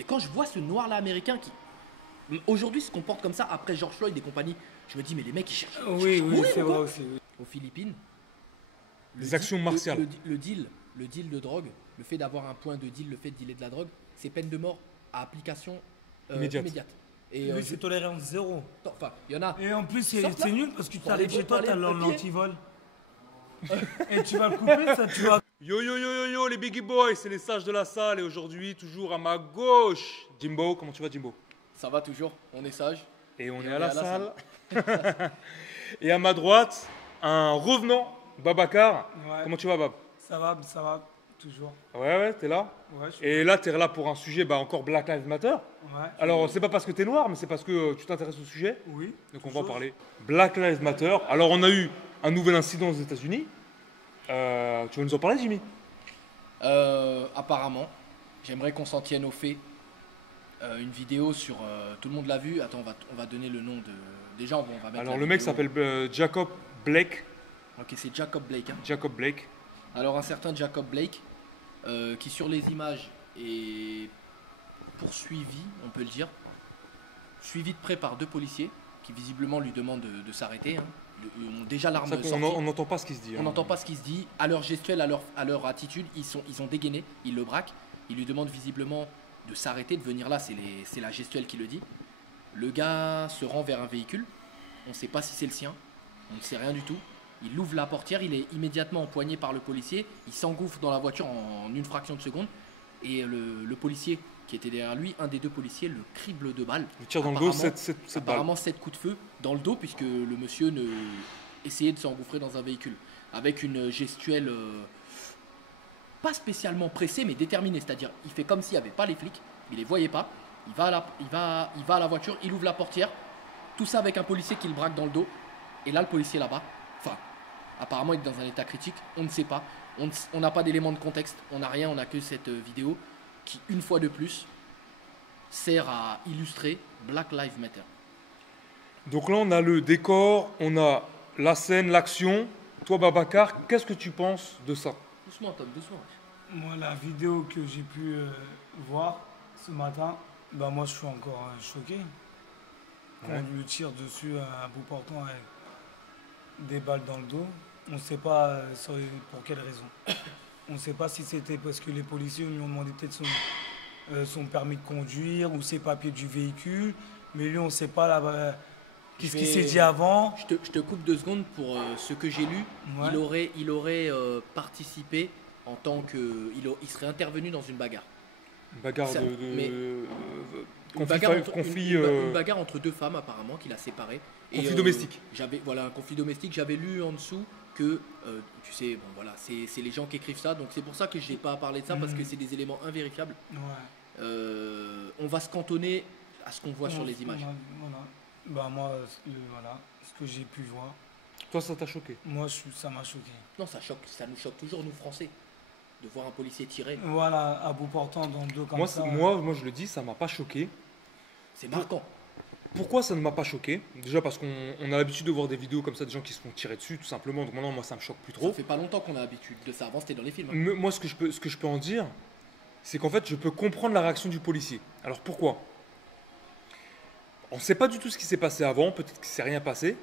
Mais quand je vois ce noir-là américain qui, aujourd'hui, se comporte comme ça, après George Floyd et compagnie, je me dis, mais les mecs, ils cherchent à Oui, mourir c'est ou vrai quoi? aussi. Oui. Aux Philippines, Des actions martiales. le deal de drogue, le fait d'avoir un point de deal, le fait de dealer de la drogue, c'est peine de mort à application Immédiate. Et Lui, c'est tolérance zéro. enfin, il y en a. Et en plus, Sorte là. c'est nul parce que tu Pour aller arrives chez toi, pour t'as aller à pied. l'antivol. Et tu vas le couper, ça, tu vas. Yo yo yo yo yo les Biggie Boys, c'est les sages de la salle et aujourd'hui toujours à ma gauche, Jimbo, comment tu vas Jimbo? Ça va toujours, on est sage. Et on est à la salle. Et à ma droite, un revenant, Babacar. Ouais. Comment tu vas Bab? Ça va, toujours. Ouais, t'es là. Ouais, je suis. Et là, t'es là pour un sujet, encore Black Lives Matter. Ouais. Alors, c'est pas parce que t'es noir, mais c'est parce que tu t'intéresses au sujet. Oui. Donc on va en parler. Black Lives Matter. Alors, on a eu un nouvel incident aux États-Unis. Tu veux nous en parler, Jimmy? Apparemment, j'aimerais qu'on s'en tienne au fait. Une vidéo sur. Tout le monde l'a vu. Attends, on va donner le nom de. Déjà, on va mettre. Alors, la le mec vidéo. s'appelle Jacob Blake. Ok, c'est Jacob Blake. Hein. Jacob Blake. Alors, un certain Jacob Blake, qui sur les images est poursuivi, on peut le dire, suivi de près par deux policiers qui visiblement lui demandent de s'arrêter. Hein. Ont déjà l'arme sortie. On n'entend pas ce qui se dit. On n'entend pas ce qui se dit. À leur gestuelle, à leur attitude, ils ont dégainé, ils le braquent. Ils lui demandent visiblement de s'arrêter, de venir là, c'est la gestuelle qui le dit. Le gars se rend vers un véhicule. On ne sait pas si c'est le sien. On ne sait rien du tout. Il ouvre la portière, il est immédiatement empoigné par le policier. Il s'engouffre dans la voiture en une fraction de seconde. Et le policier qui était derrière lui, un des deux policiers, le crible de balles. Il tire dans le dos 7 balles. Apparemment 7 coups de feu dans le dos, puisque le monsieur essayait de s'engouffrer dans un véhicule. Avec une gestuelle pas spécialement pressée, mais déterminée. C'est-à-dire, il fait comme s'il n'y avait pas les flics, il les voyait pas. Il va à la voiture, il ouvre la portière. Tout ça avec un policier qui le braque dans le dos. Et là, le policier là-bas, enfin, apparemment, il est dans un état critique. On ne sait pas. On n'a pas d'éléments de contexte. On n'a rien. On n'a que cette vidéo qui, une fois de plus, sert à illustrer Black Lives Matter. Donc là, on a le décor, on a la scène, l'action. Toi, Babacar, qu'est-ce que tu penses de ça? Doucement, Tom, doucement. Moi, la vidéo que j'ai pu voir ce matin, moi, je suis encore choqué. Quand on lui tire dessus à bout portant avec des balles dans le dos, on ne sait pas pour quelle raison. On ne sait pas si c'était parce que les policiers lui ont demandé peut-être son permis de conduire ou ses papiers du véhicule. Mais lui, on ne sait pas là, qu'est-ce qu'il s'est dit avant. Je te coupe 2 secondes pour ce que j'ai lu. Ouais. Il aurait participé en tant que... Il serait intervenu dans une bagarre. Une bagarre Ça, mais- Une conflit, une bagarre entre deux femmes apparemment qu'il a séparées. conflit domestique. Voilà, un conflit domestique. J'avais lu en dessous que, tu sais, bon voilà, c'est les gens qui écrivent ça. Donc c'est pour ça que je n'ai pas parlé de ça, parce que c'est des éléments invérifiables. Ouais. On va se cantonner à ce qu'on voit sur les images. Voilà. Moi, voilà, ce que j'ai pu voir, Toi, ça t'a choqué? moi, ça m'a choqué. Non, ça nous choque toujours, nous Français, de voir un policier tirer. Voilà, à bout portant dans le dos comme Moi, ça. moi, je le dis, ça m'a pas choqué. C'est marquant. Pourquoi ça ne m'a pas choqué? Déjà parce qu'on a l'habitude de voir des vidéos comme ça, des gens qui se font tirer dessus, tout simplement. Donc maintenant, moi, ça me choque plus Ça trop. fait pas longtemps qu'on a l'habitude de ça. Avant, c'était dans les films. Moi, ce que je peux en dire, c'est qu'en fait, je peux comprendre la réaction du policier. Alors pourquoi? On ne sait pas du tout ce qui s'est passé avant, peut-être qu'il ne s'est rien passé.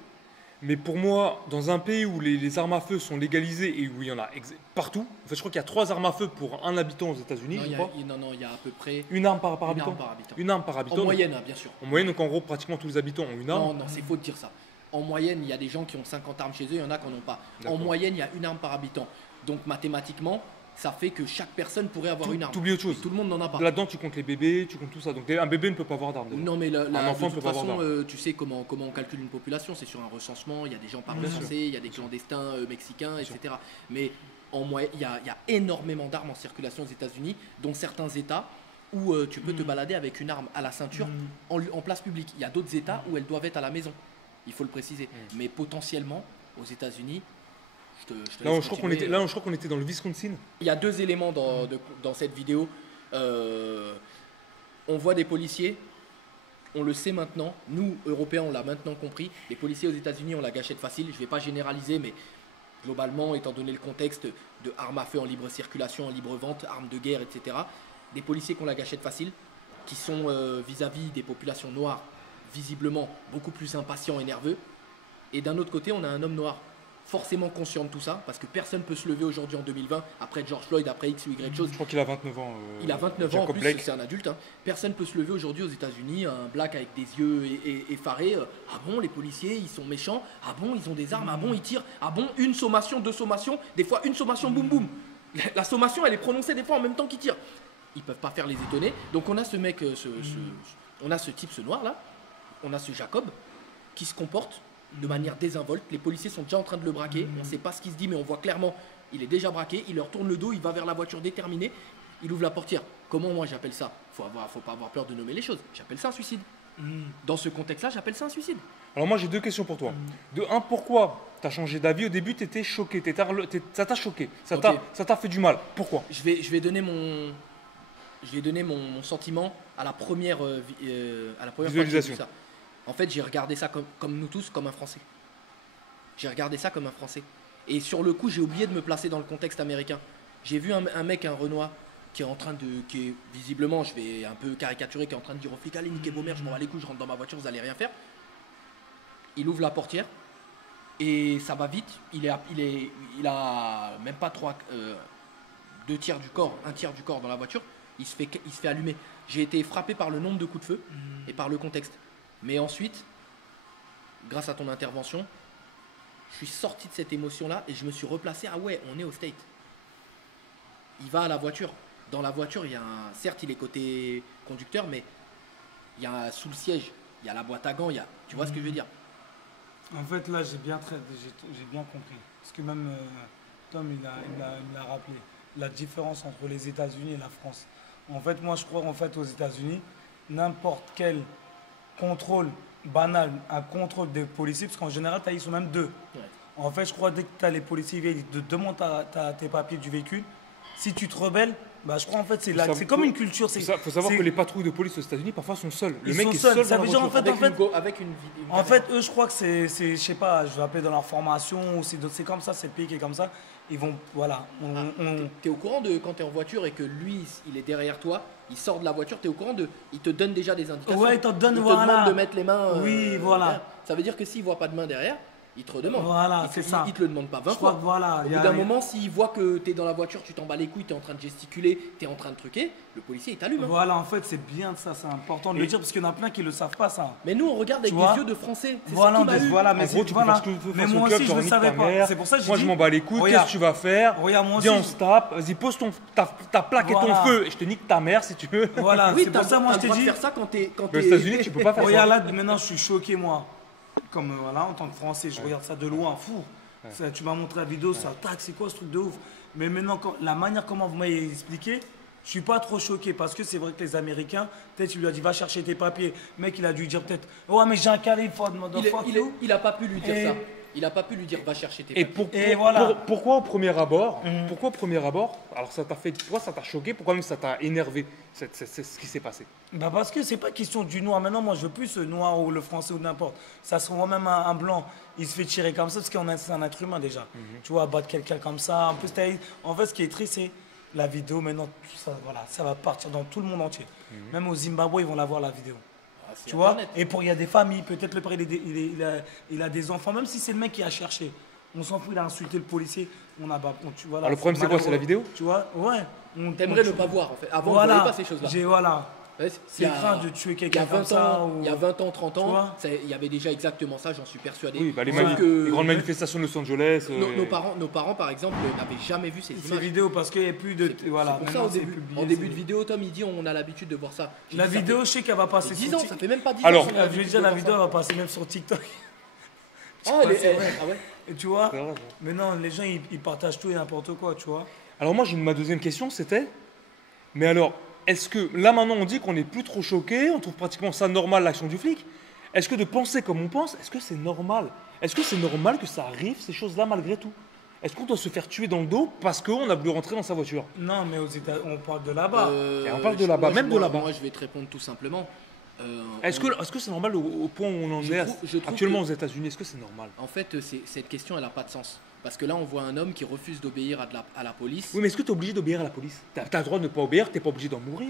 Mais pour moi, dans un pays où les armes à feu sont légalisées et où il y en a partout, en fait, je crois qu'il y a 3 armes à feu pour un habitant aux États-Unis, Non, je il y crois. il y a à peu près Une arme par une habitant. arme par habitant. Une arme par habitant. En moyenne, hein, bien sûr. En moyenne, donc en gros, pratiquement tous les habitants ont une arme. Non, non, c'est faux de dire ça. En moyenne, il y a des gens qui ont 50 armes chez eux, il y en a qui n'en ont pas. En D'accord. moyenne, il y a une arme par habitant. Donc mathématiquement, ça fait que chaque personne pourrait avoir une arme. T'oublies autre chose. Et tout le monde n'en a pas. Là-dedans, tu comptes les bébés, tu comptes tout ça. Donc un bébé ne peut pas avoir d'arme. déjà. Non, mais Un enfant de peut toute pas avoir façon, d'arme. tu sais comment on calcule une population, c'est sur un recensement, il y a des gens par Bien sûr. recensés, il y a des clandestins mexicains, etc. Mais en moyenne, il y a énormément d'armes en circulation aux États-Unis, dont certains États où tu peux te balader avec une arme à la ceinture en place publique. Il y a d'autres États où elles doivent être à la maison, il faut le préciser. Mais potentiellement, aux États-Unis, je te Là, laisse je crois qu'on continuer. était, là, je crois qu'on était dans le Wisconsin. Il y a 2 éléments dans cette vidéo. On voit des policiers, on le sait maintenant, nous, Européens, on l'a maintenant compris. Les policiers aux États-Unis ont la gâchette facile. Je ne vais pas généraliser, mais globalement, étant donné le contexte de armes à feu en libre circulation, en libre vente, armes de guerre, etc., des policiers qui ont la gâchette facile, qui sont vis-à-vis des populations noires, visiblement beaucoup plus impatients et nerveux. Et d'un autre côté, on a un homme noir forcément conscient de tout ça, parce que personne ne peut se lever aujourd'hui en 2020, après George Floyd, après X ou Y chose. Je crois qu'il a 29 ans. Il a 29 ans en plus, c'est un adulte. Hein. Personne ne peut se lever aujourd'hui aux États-Unis, un black avec des yeux effarés. Ah bon, les policiers, ils sont méchants. Ah bon, ils ont des armes. Ah bon, ils tirent. Ah bon, une sommation, deux sommations. Des fois, une sommation, boum boum. La sommation, elle est prononcée des fois en même temps qu'ils tirent. Ils peuvent pas faire les étonner. Donc on a ce mec, on a ce type, ce noir là. On a ce Jacob qui se comporte de manière désinvolte. Les policiers sont déjà en train de le braquer. On ne sait pas ce qu'il se dit, mais on voit clairement, il est déjà braqué. Il leur tourne le dos, il va vers la voiture déterminé. Il ouvre la portière. Comment moi j'appelle ça? Faut pas avoir peur de nommer les choses. J'appelle ça un suicide. Dans ce contexte-là, j'appelle ça un suicide. Alors moi j'ai deux questions pour toi. De un, pourquoi tu as changé d'avis? Au début tu étais choqué, ça t'a choqué, ça t'a fait du mal. Pourquoi? Je vais donner mon sentiment à la première, visualisation. Fois que j'ai vu ça. En fait, j'ai regardé ça comme nous tous, comme un Français. J'ai regardé ça comme un Français. Et sur le coup, j'ai oublié de me placer dans le contexte américain. J'ai vu un mec, un Renoir, qui est visiblement, je vais un peu caricaturer, qui est en train de dire aux flics, allez niquez vos mères, je m'en bats les couilles, je rentre dans ma voiture, vous allez rien faire. Il ouvre la portière et ça va vite. Il a même pas un tiers du corps dans la voiture. Il se fait allumer. J'ai été frappé par le nombre de coups de feu et par le contexte. Mais ensuite, grâce à ton intervention, je suis sorti de cette émotion-là et je me suis replacé. Ah ouais, on est au State. Il va à la voiture. Dans la voiture, il y a certes, il est côté conducteur, mais il y a sous le siège, il y a la boîte à gants, tu vois ce que je veux dire? En fait, là, j'ai bien compris. Parce que même Tom, il a rappelé la différence entre les États-Unis et la France. En fait, moi, je crois aux États-Unis, n'importe quel contrôle banal, un contrôle des policiers, parce qu'en général, ils sont même deux. Ouais. En fait, je crois dès que tu as les policiers, ils te demandent tes papiers du véhicule. Si tu te rebelles, je crois en fait c'est comme une culture. Il faut savoir que les patrouilles de police aux États-unis parfois sont seuls. Le mec est seul. seul. Ça veut dire en fait, eux, je crois que c'est je sais pas, je vais appeler dans leur formation ou c'est comme ça, c'est le pays qui est comme ça. Ils vont, voilà. T'es au courant de quand t'es en voiture et que lui, il est derrière toi, il sort de la voiture, t'es au courant il te donne déjà des indications. Ouais, il te demande de mettre les mains. Oui, voilà. Derrière. Ça veut dire que s'il voit pas de main derrière, il te redemande. Voilà, c'est ça. Il te le demande pas 20 fois. Voilà, au bout d'un moment, s'il voit que tu es dans la voiture, tu t'en bats les couilles, tu es en train de gesticuler, tu es en train de truquer, le policier il t'allume. Voilà, en fait, c'est bien ça, c'est important de le dire parce qu'il y en a plein qui le savent pas ça. Mais nous, on regarde avec des yeux de Français. Voilà, mais en gros, tu peux faire ce que tu veux. Mais moi aussi, je ne savais pas. C'est pour ça que moi, je m'en bats les couilles. Qu'est-ce que tu vas faire? Viens, on se tape. Vas-y, pose ta plaque et ton feu et je te nique ta mère si tu veux. Voilà, c'est pour ça moi je t'ai dit. Faire ça quand t'es. Aux États-Unis, tu peux pas faire ça. Regarde là, maintenant, je suis choqué moi. Comme en tant que Français, je regarde ça de loin, fou. Ça, tu m'as montré la vidéo, ça, tac, c'est quoi ce truc de ouf? Mais maintenant, la manière comment vous m'avez expliqué, je suis pas trop choqué parce que c'est vrai que les Américains, peut-être il lui a dit va chercher tes papiers. Le mec, il a dû dire peut-être ouais, mais j'ai un Californie, il a pas pu lui dire ça. Il a pas pu lui dire va chercher tes papiers. Pourquoi au premier abord alors ça t'a fait, pourquoi ça t'a choqué, pourquoi même ça t'a énervé, c'est ce qui s'est passé? Parce que c'est pas question du noir. Maintenant, moi, je veux plus ce noir ou le français ou n'importe. Ça se voit même un blanc, il se fait tirer comme ça parce qu'on c'est un être humain déjà. Tu vois, battre quelqu'un comme ça. En plus, en fait, ce qui est triste, c'est la vidéo. Maintenant, ça va partir dans tout le monde entier. Même au Zimbabwe, ils vont la voir la vidéo. Tu vois? Et il y a des familles, peut-être le père il a des enfants, même si c'est le mec qui a cherché. On s'en fout, il a insulté le policier. Le problème, c'est quoi? C'est la vidéo? Tu vois? Ouais. T'aimerais ne pas voir en fait. Avant, on ne voyait pas ces choses-là. C'est craint de tuer quelqu'un comme ça. Il y a 20 ans, 30 ans, il y avait déjà exactement ça, j'en suis persuadé. Oui, les grandes manifestations de Los Angeles. Nos parents, par exemple, n'avaient jamais vu ces images. Ces vidéos parce qu'il n'y a plus de. Voilà, c'est pour ça, en début de vidéo, Tom, il dit on a l'habitude de voir ça. La vidéo, je sais qu'elle va passer sur 10 ans, ça fait même pas 10 ans. Alors, je veux dire, la vidéo va passer même sur TikTok. Ah ouais. Et tu vois, mais non, les gens, ils partagent tout et n'importe quoi, tu vois. Alors moi, ma deuxième question, c'était, mais alors, est-ce que, là maintenant, on dit qu'on n'est plus trop choqué, on trouve pratiquement ça normal, l'action du flic. Est-ce que de penser comme on pense, est-ce que c'est normal? Est-ce que c'est normal que ça arrive, ces choses-là, malgré tout? Est-ce qu'on doit se faire tuer dans le dos parce qu'on a voulu rentrer dans sa voiture? Non, mais aux États, on parle de là-bas. On parle de là-bas, même de là-bas. Moi, je vais te répondre tout simplement. Est-ce que c'est normal au point où on en est actuellement aux États-Unis? Est-ce que c'est normal? En fait, cette question, elle n'a pas de sens. Parce que là, on voit un homme qui refuse d'obéir à la police. Oui, mais est-ce que tu es obligé d'obéir à la police? Tu as le droit de ne pas obéir, tu n'es pas obligé d'en mourir.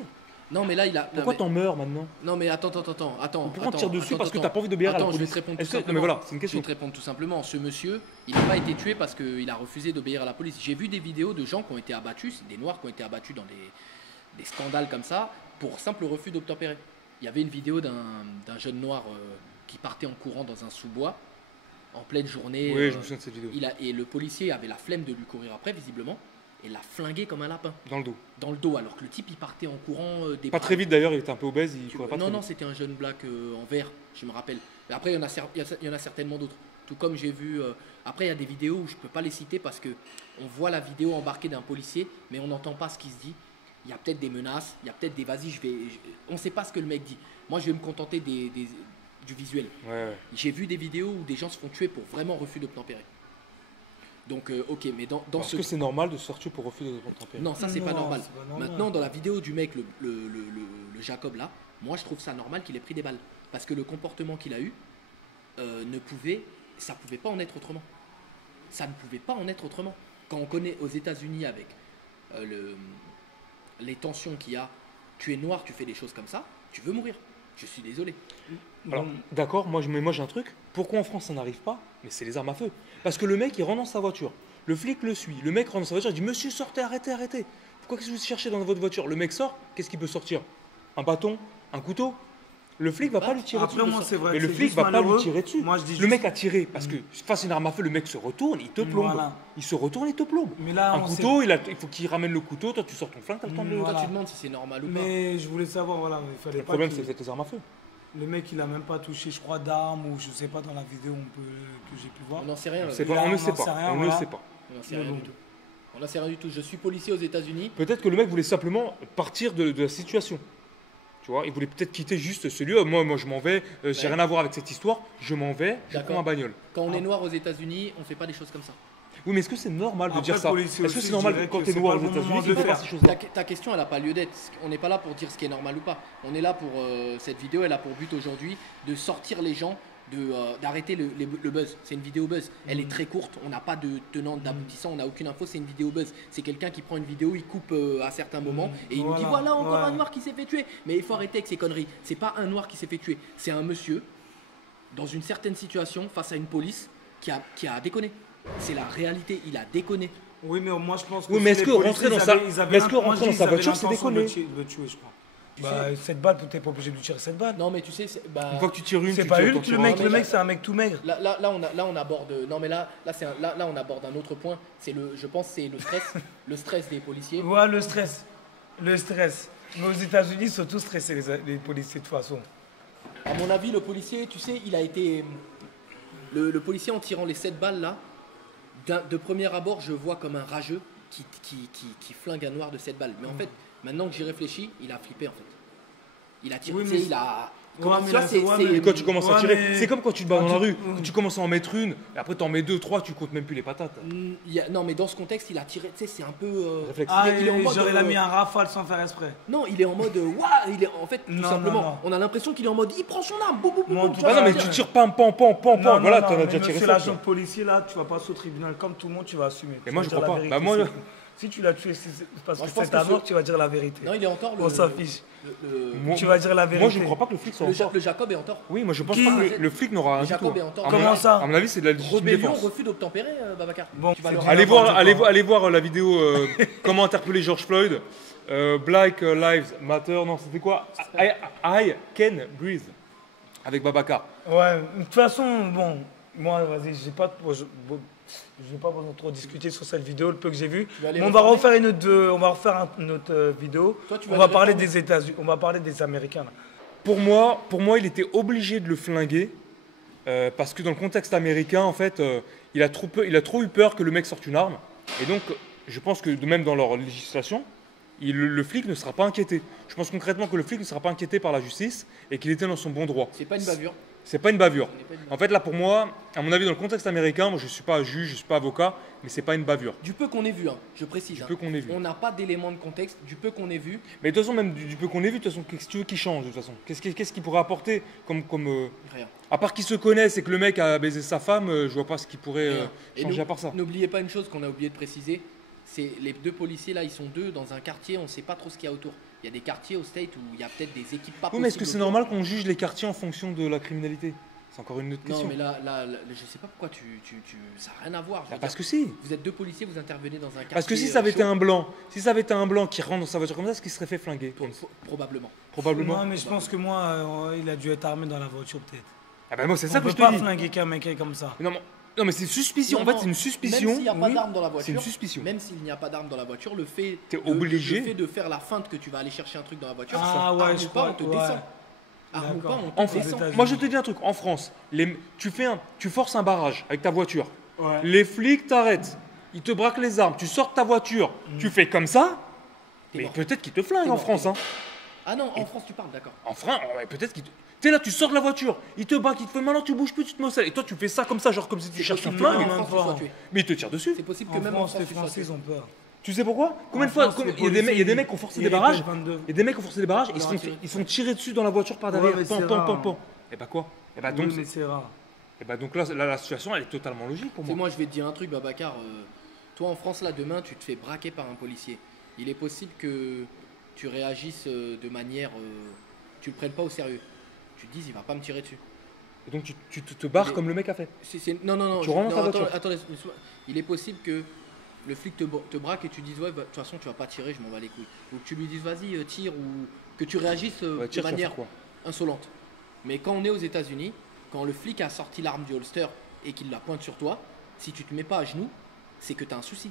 Non, mais là, il a. non, Pourquoi mais- t'en meurs maintenant? Non, mais attends. Pourquoi on attends, tire dessus attends, parce que attends. t'as pas envie d'obéir à la Attends, je vais police? te répondre tout Est-ce que- Non, mais simplement. voilà, c'est une Je vais question. te répondre tout simplement. Ce monsieur, il n'a pas été tué parce qu'il a refusé d'obéir à la police. J'ai vu des vidéos de gens qui ont été abattus, c'est des noirs qui ont été abattus dans des scandales comme ça, pour simple refus d'obtempérer. Il y avait une vidéo d'un jeune noir qui partait en courant dans un sous-bois en pleine journée. Oui, je me souviens de cette vidéo. Et le policier avait la flemme de lui courir après, visiblement, et l'a flingué comme un lapin Dans le dos. dans le dos, alors que le type il partait en courant des Pas bras. très vite d'ailleurs, il était un peu obèse, il Tu courait vois, pas non, très non, vite. c'était un jeune black en vert, je me rappelle. Mais après, il y en a certainement d'autres. Tout comme j'ai vu. Après, il y a des vidéos où je peux pas les citer parce que on voit la vidéo embarquée d'un policier, mais on n'entend pas ce qui se dit. Il y a peut-être des menaces, il y a peut-être des vas-y, on ne sait pas ce que le mec dit. Moi, je vais me contenter du visuel. Ouais. J'ai vu des vidéos où des gens se font tuer pour vraiment refus d'obtempérer. Donc, ok, mais dans Est-ce ce. que c'est normal de se faire tuer pour refus d'obtempérer? Non, ça, c'est pas Non, normal. c'est pas normal. Maintenant, dans la vidéo du mec, le Jacob là, moi, je trouve ça normal qu'il ait pris des balles. Parce que le comportement qu'il a eu ça pouvait pas en être autrement. Ça ne pouvait pas en être autrement. Quand on connaît aux États-Unis avec les tensions qu'il y a, tu es noir, tu fais des choses comme ça, tu veux mourir. Je suis désolé. Alors, d'accord, moi j'ai un truc. Pourquoi en France ça n'arrive pas? Mais c'est les armes à feu. Parce que le mec il rentre dans sa voiture. Le flic le suit. Le mec rentre dans sa voiture, il dit monsieur sortez, arrêtez, arrêtez. Pourquoi qu'est-ce que vous cherchez dans votre voiture? Le mec sort, qu'est-ce qu'il peut sortir? Un bâton? Un couteau? Le flic va pas lui tirer Après, dessus. moi, c'est vrai Mais que le c'est flic juste va pas lui malheureux. tirer dessus. Moi, je dis Le juste- mec a tiré parce que face à une arme à feu, le mec se retourne, il te plombe. Voilà. Il se retourne, il te plombe. Mais là, Un on couteau, il faut qu'il ramène le couteau, toi tu sors ton flingue, t'as le temps de le. Toi, Voilà. tu demandes si c'est normal ou pas. Mais je voulais savoir, voilà, il fallait Le pas problème que- c'est peut-être les armes à feu. Le mec, il a même pas touché, je crois, d'armes ou je sais pas dans la vidéo que j'ai pu voir. On n'en sait rien. On sait Là, pas, on on ne n'en sait sait pas. rien, On ne voilà. sait pas. On n'en sait Mais rien bon. du tout. On n'en sait rien du tout. Je suis policier aux États-Unis. Peut-être que le mec voulait simplement partir de la situation. Tu vois, il voulait peut-être quitter juste ce lieu. Moi je m'en vais, j'ai Ouais. rien à voir avec cette histoire, je m'en vais, je D'accord. prends un bagnole. Quand on est noir aux États-Unis, on fait pas des choses comme ça. Oui, mais est-ce que c'est normal de Après, dire le ça? policier Est-ce que aussi, c'est normal je dirais quand que t'es c'est noir pas aux le moment États-Unis de de le faire faire. ces choses-là? Ta question, elle n'a pas lieu d'être. On n'est pas là pour dire ce qui est normal ou pas. On est là pour cette vidéo. Elle a pour but aujourd'hui de sortir les gens, d'arrêter le buzz. C'est une vidéo buzz. Elle est très courte. On n'a pas de tenant, d'aboutissant. On n'a aucune info. C'est une vidéo buzz. C'est quelqu'un qui prend une vidéo, il coupe à certains moments et il nous dit Voilà. voilà encore Ouais. un noir qui s'est fait tuer. Mais il faut arrêter avec ces conneries. C'est pas un noir qui s'est fait tuer. C'est un monsieur dans une certaine situation face à une police qui a déconné. C'est la réalité. Il a déconné. Oui, mais moi je pense que. Oui, mais si est-ce les que policiers, rentrer dans ils sa- avaient- ils avaient mais est-ce que l'int- moi, rentrer je dans dis, sa ils avaient voiture, c'est l'intention de déconner? de le tuer, je crois. Tu Bah, sais- 7 balles, t'es pas obligé de lui tirer 7 balles. Non mais tu sais, Une fois que tu tires une, C'est tu pas tires Hulk, ton le tir. mec, mais le là- mec, c'est un mec tout maigre. Là, on aborde. Non, mais là, on aborde un autre point. Je pense, c'est le stress, le stress des policiers. Ouais, le stress. Le stress. Mais aux États-Unis, ils sont tous stressés, les policiers, de toute façon. À mon avis, le policier, tu sais, il a été. Le policier en tirant les 7 balles là, de premier abord, je vois comme un rageux qui flingue un noir de 7 balles. Mais en fait, maintenant que j'y réfléchis, il a flippé en fait. Il a tiré, Oui, tu sais, mais- il a. Ouais, Comment mais tu vois, là, c'est. ouais, c'est- mais Quand tu commences à Ouais, tirer, mais- c'est comme quand tu te bats dans la Quand tu- rue. Quand tu commences à en mettre une, et après t'en mets deux, trois, tu comptes même plus les patates. Non, mais dans ce contexte, il a tiré, tu sais, c'est un peu. Réflexe. Ah, il est en mode, genre, il a mis un rafale sans faire exprès. Non, il est en mode. Waouh, il est en fait, tout Non, simplement. non, non. On a l'impression qu'il est en mode. Il prend son arme. Boum, boum, boum, Moi, en boum, tout tu vois cas, Ah non, ce mais que je veux tu dire. tires pam, pam, pam, pam, pam, voilà, t'en as mais déjà tiré monsieur ça. l'agent de policier, là, tu vas passer au tribunal. Comme tout le monde, tu vas assumer. Et Tu moi, vas je dire crois la pas. vérité. Bah, moi, Si tu l'as tué, c'est parce Moi, que je pense c'est ta que mort, tu vas dire la vérité. Non, il est en tort. On s'affiche. Le- Tu vas dire la vérité. Moi, je ne crois pas que le flic soit en tort. le Jacob est en tort. Oui, moi, je pense Qui pas que le flic n'aura rien du Jacob tout. est en tort. À mon Comment avis- ça À mon avis, c'est de la légitime Rébellion, défense. refus d'obtempérer, Babacar. Bon, Tu vas c'est le bien. Allez voir, n'importe allez, quoi. allez voir la vidéo comment interpeller George Floyd. Black Lives Matter, non, c'était quoi? I can breathe. Avec Babacar. Ouais, de toute façon, bon, moi, vas-y, je vais pas trop discuter sur cette vidéo, le peu que j'ai vu. vas aller Mais on va réformer refaire une autre vidéo. Toi, tu vas On va aller parler réformer. des États-Unis, on va parler des Américains. Là. Pour moi, il était obligé de le flinguer parce que dans le contexte américain, en fait, il a trop eu peur que le mec sorte une arme. Et donc, je pense que même dans leur législation, le flic ne sera pas inquiété. Je pense concrètement que le flic ne sera pas inquiété par la justice et qu'il était dans son bon droit. C'est pas une bavure. C'est pas une bavure. Ce n'est pas une bavure. En fait, là, pour moi, à mon avis, dans le contexte américain, moi, je suis pas juge, je suis pas avocat, mais c'est pas une bavure. Du peu qu'on ait vu, hein, je précise. Du hein. peu qu'on ait vu. On n'a pas d'éléments de contexte. Du peu qu'on ait vu, Mais de toute façon, même du peu qu'on ait vu, de toute façon, qu'est-ce que tu veux qu'il change de toute façon? Qu'est-ce qu'il pourrait apporter comme rien. à part qu'ils se connaissent et que le mec a baisé sa femme, je vois pas ce qui pourrait Rien. Et changer à part ça. N'oubliez pas une chose qu'on a oublié de préciser. C'est les deux policiers là, ils sont deux dans un quartier, on ne sait pas trop ce qu'il y a autour. Il y a des quartiers au State où il y a peut-être des équipes pas Oui, mais est-ce que possibles c'est autour. normal qu'on juge les quartiers en fonction de la criminalité? C'est encore une autre Non, question. mais là, je sais pas pourquoi ça n'a rien à voir. Je Bah, veux parce dire, que si. vous êtes deux policiers, vous intervenez dans un quartier. Parce que si ça avait été chaud, un blanc, si ça avait été un blanc qui rentre dans sa voiture comme ça, est-ce qu'il serait fait flinguer? probablement. Probablement. Non, mais je pense que moi, il a dû être armé dans la voiture, peut-être. Ah bah moi, c'est On ça que peut je pas te dis. flinguer qu'un mec comme ça. Non, mais c'est une suspicion. Non, En fait, non, c'est une suspicion. Même s'il n'y a pas Oui. d'arme dans la C'est voiture, une suspicion. même s'il n'y a pas d'arme dans la voiture, le fait, T'es obligé. le fait de faire la feinte que tu vas aller chercher un truc dans la voiture, Ah ouais, arme je ou pas, crois. on te ouais. descend. Arme ou pas, D'accord. on En te France, descend. États-Unis. moi je te dis un truc, en France, tu forces un barrage avec ta voiture. Ouais. Les flics t'arrêtent, ils te braquent les armes, tu sors de ta voiture, tu fais comme ça, T'es mais mort. peut-être qu'ils te flinguent T'es en mort, France. t'es Hein. Ah non, en France tu parles, d'accord. En France, ouais, peut-être qu'ils te. T'es là, tu sors de la voiture, ils te braquent, ils te font maintenant tu bouges plus, tu te mets au sel. Et toi tu fais ça comme ça, genre comme si tu C'est cherches un possible que flingue. même en France tu sois tué. Mais ils te tirent dessus. C'est possible que En même en France, France les tu sois Français, tué. ils ont peur. Tu sais pourquoi? Combien de En fois France, les il y a des policiers, mecs qui ont forcé ils des barrages, répètent 22. il y a des mecs qui ont forcé des barrages, ils Alors, se font tirer dessus dans la voiture par derrière. mais Pan, c'est pan, rare, pan, hein. pan. Et bah quoi? Et bah donc, Oui, mais c'est rare. là, la situation elle est totalement logique pour Tu sais, moi. moi je vais te dire un truc, Babacar. Toi en France, là, demain, tu te fais braquer par un policier. Il est possible que tu réagisses de manière. Tu le prennes pas au sérieux. Tu te dis, il va pas me tirer dessus. Et donc tu te barres Mais- comme le mec a fait. Non. Tu rentres dans ta attends, voiture. attends, laisse-moi. Il est possible que le flic te braque et tu dises, ouais, bah, de toute façon, tu vas pas tirer, je m'en bats les couilles. Ou que tu lui dises, vas-y, tire, ou que tu réagisses Ouais, de tire, tu vas manière faire quoi? insolente. Mais quand on est aux États-Unis, quand le flic a sorti l'arme du holster et qu'il la pointe sur toi, si tu te mets pas à genoux, c'est que tu as un souci.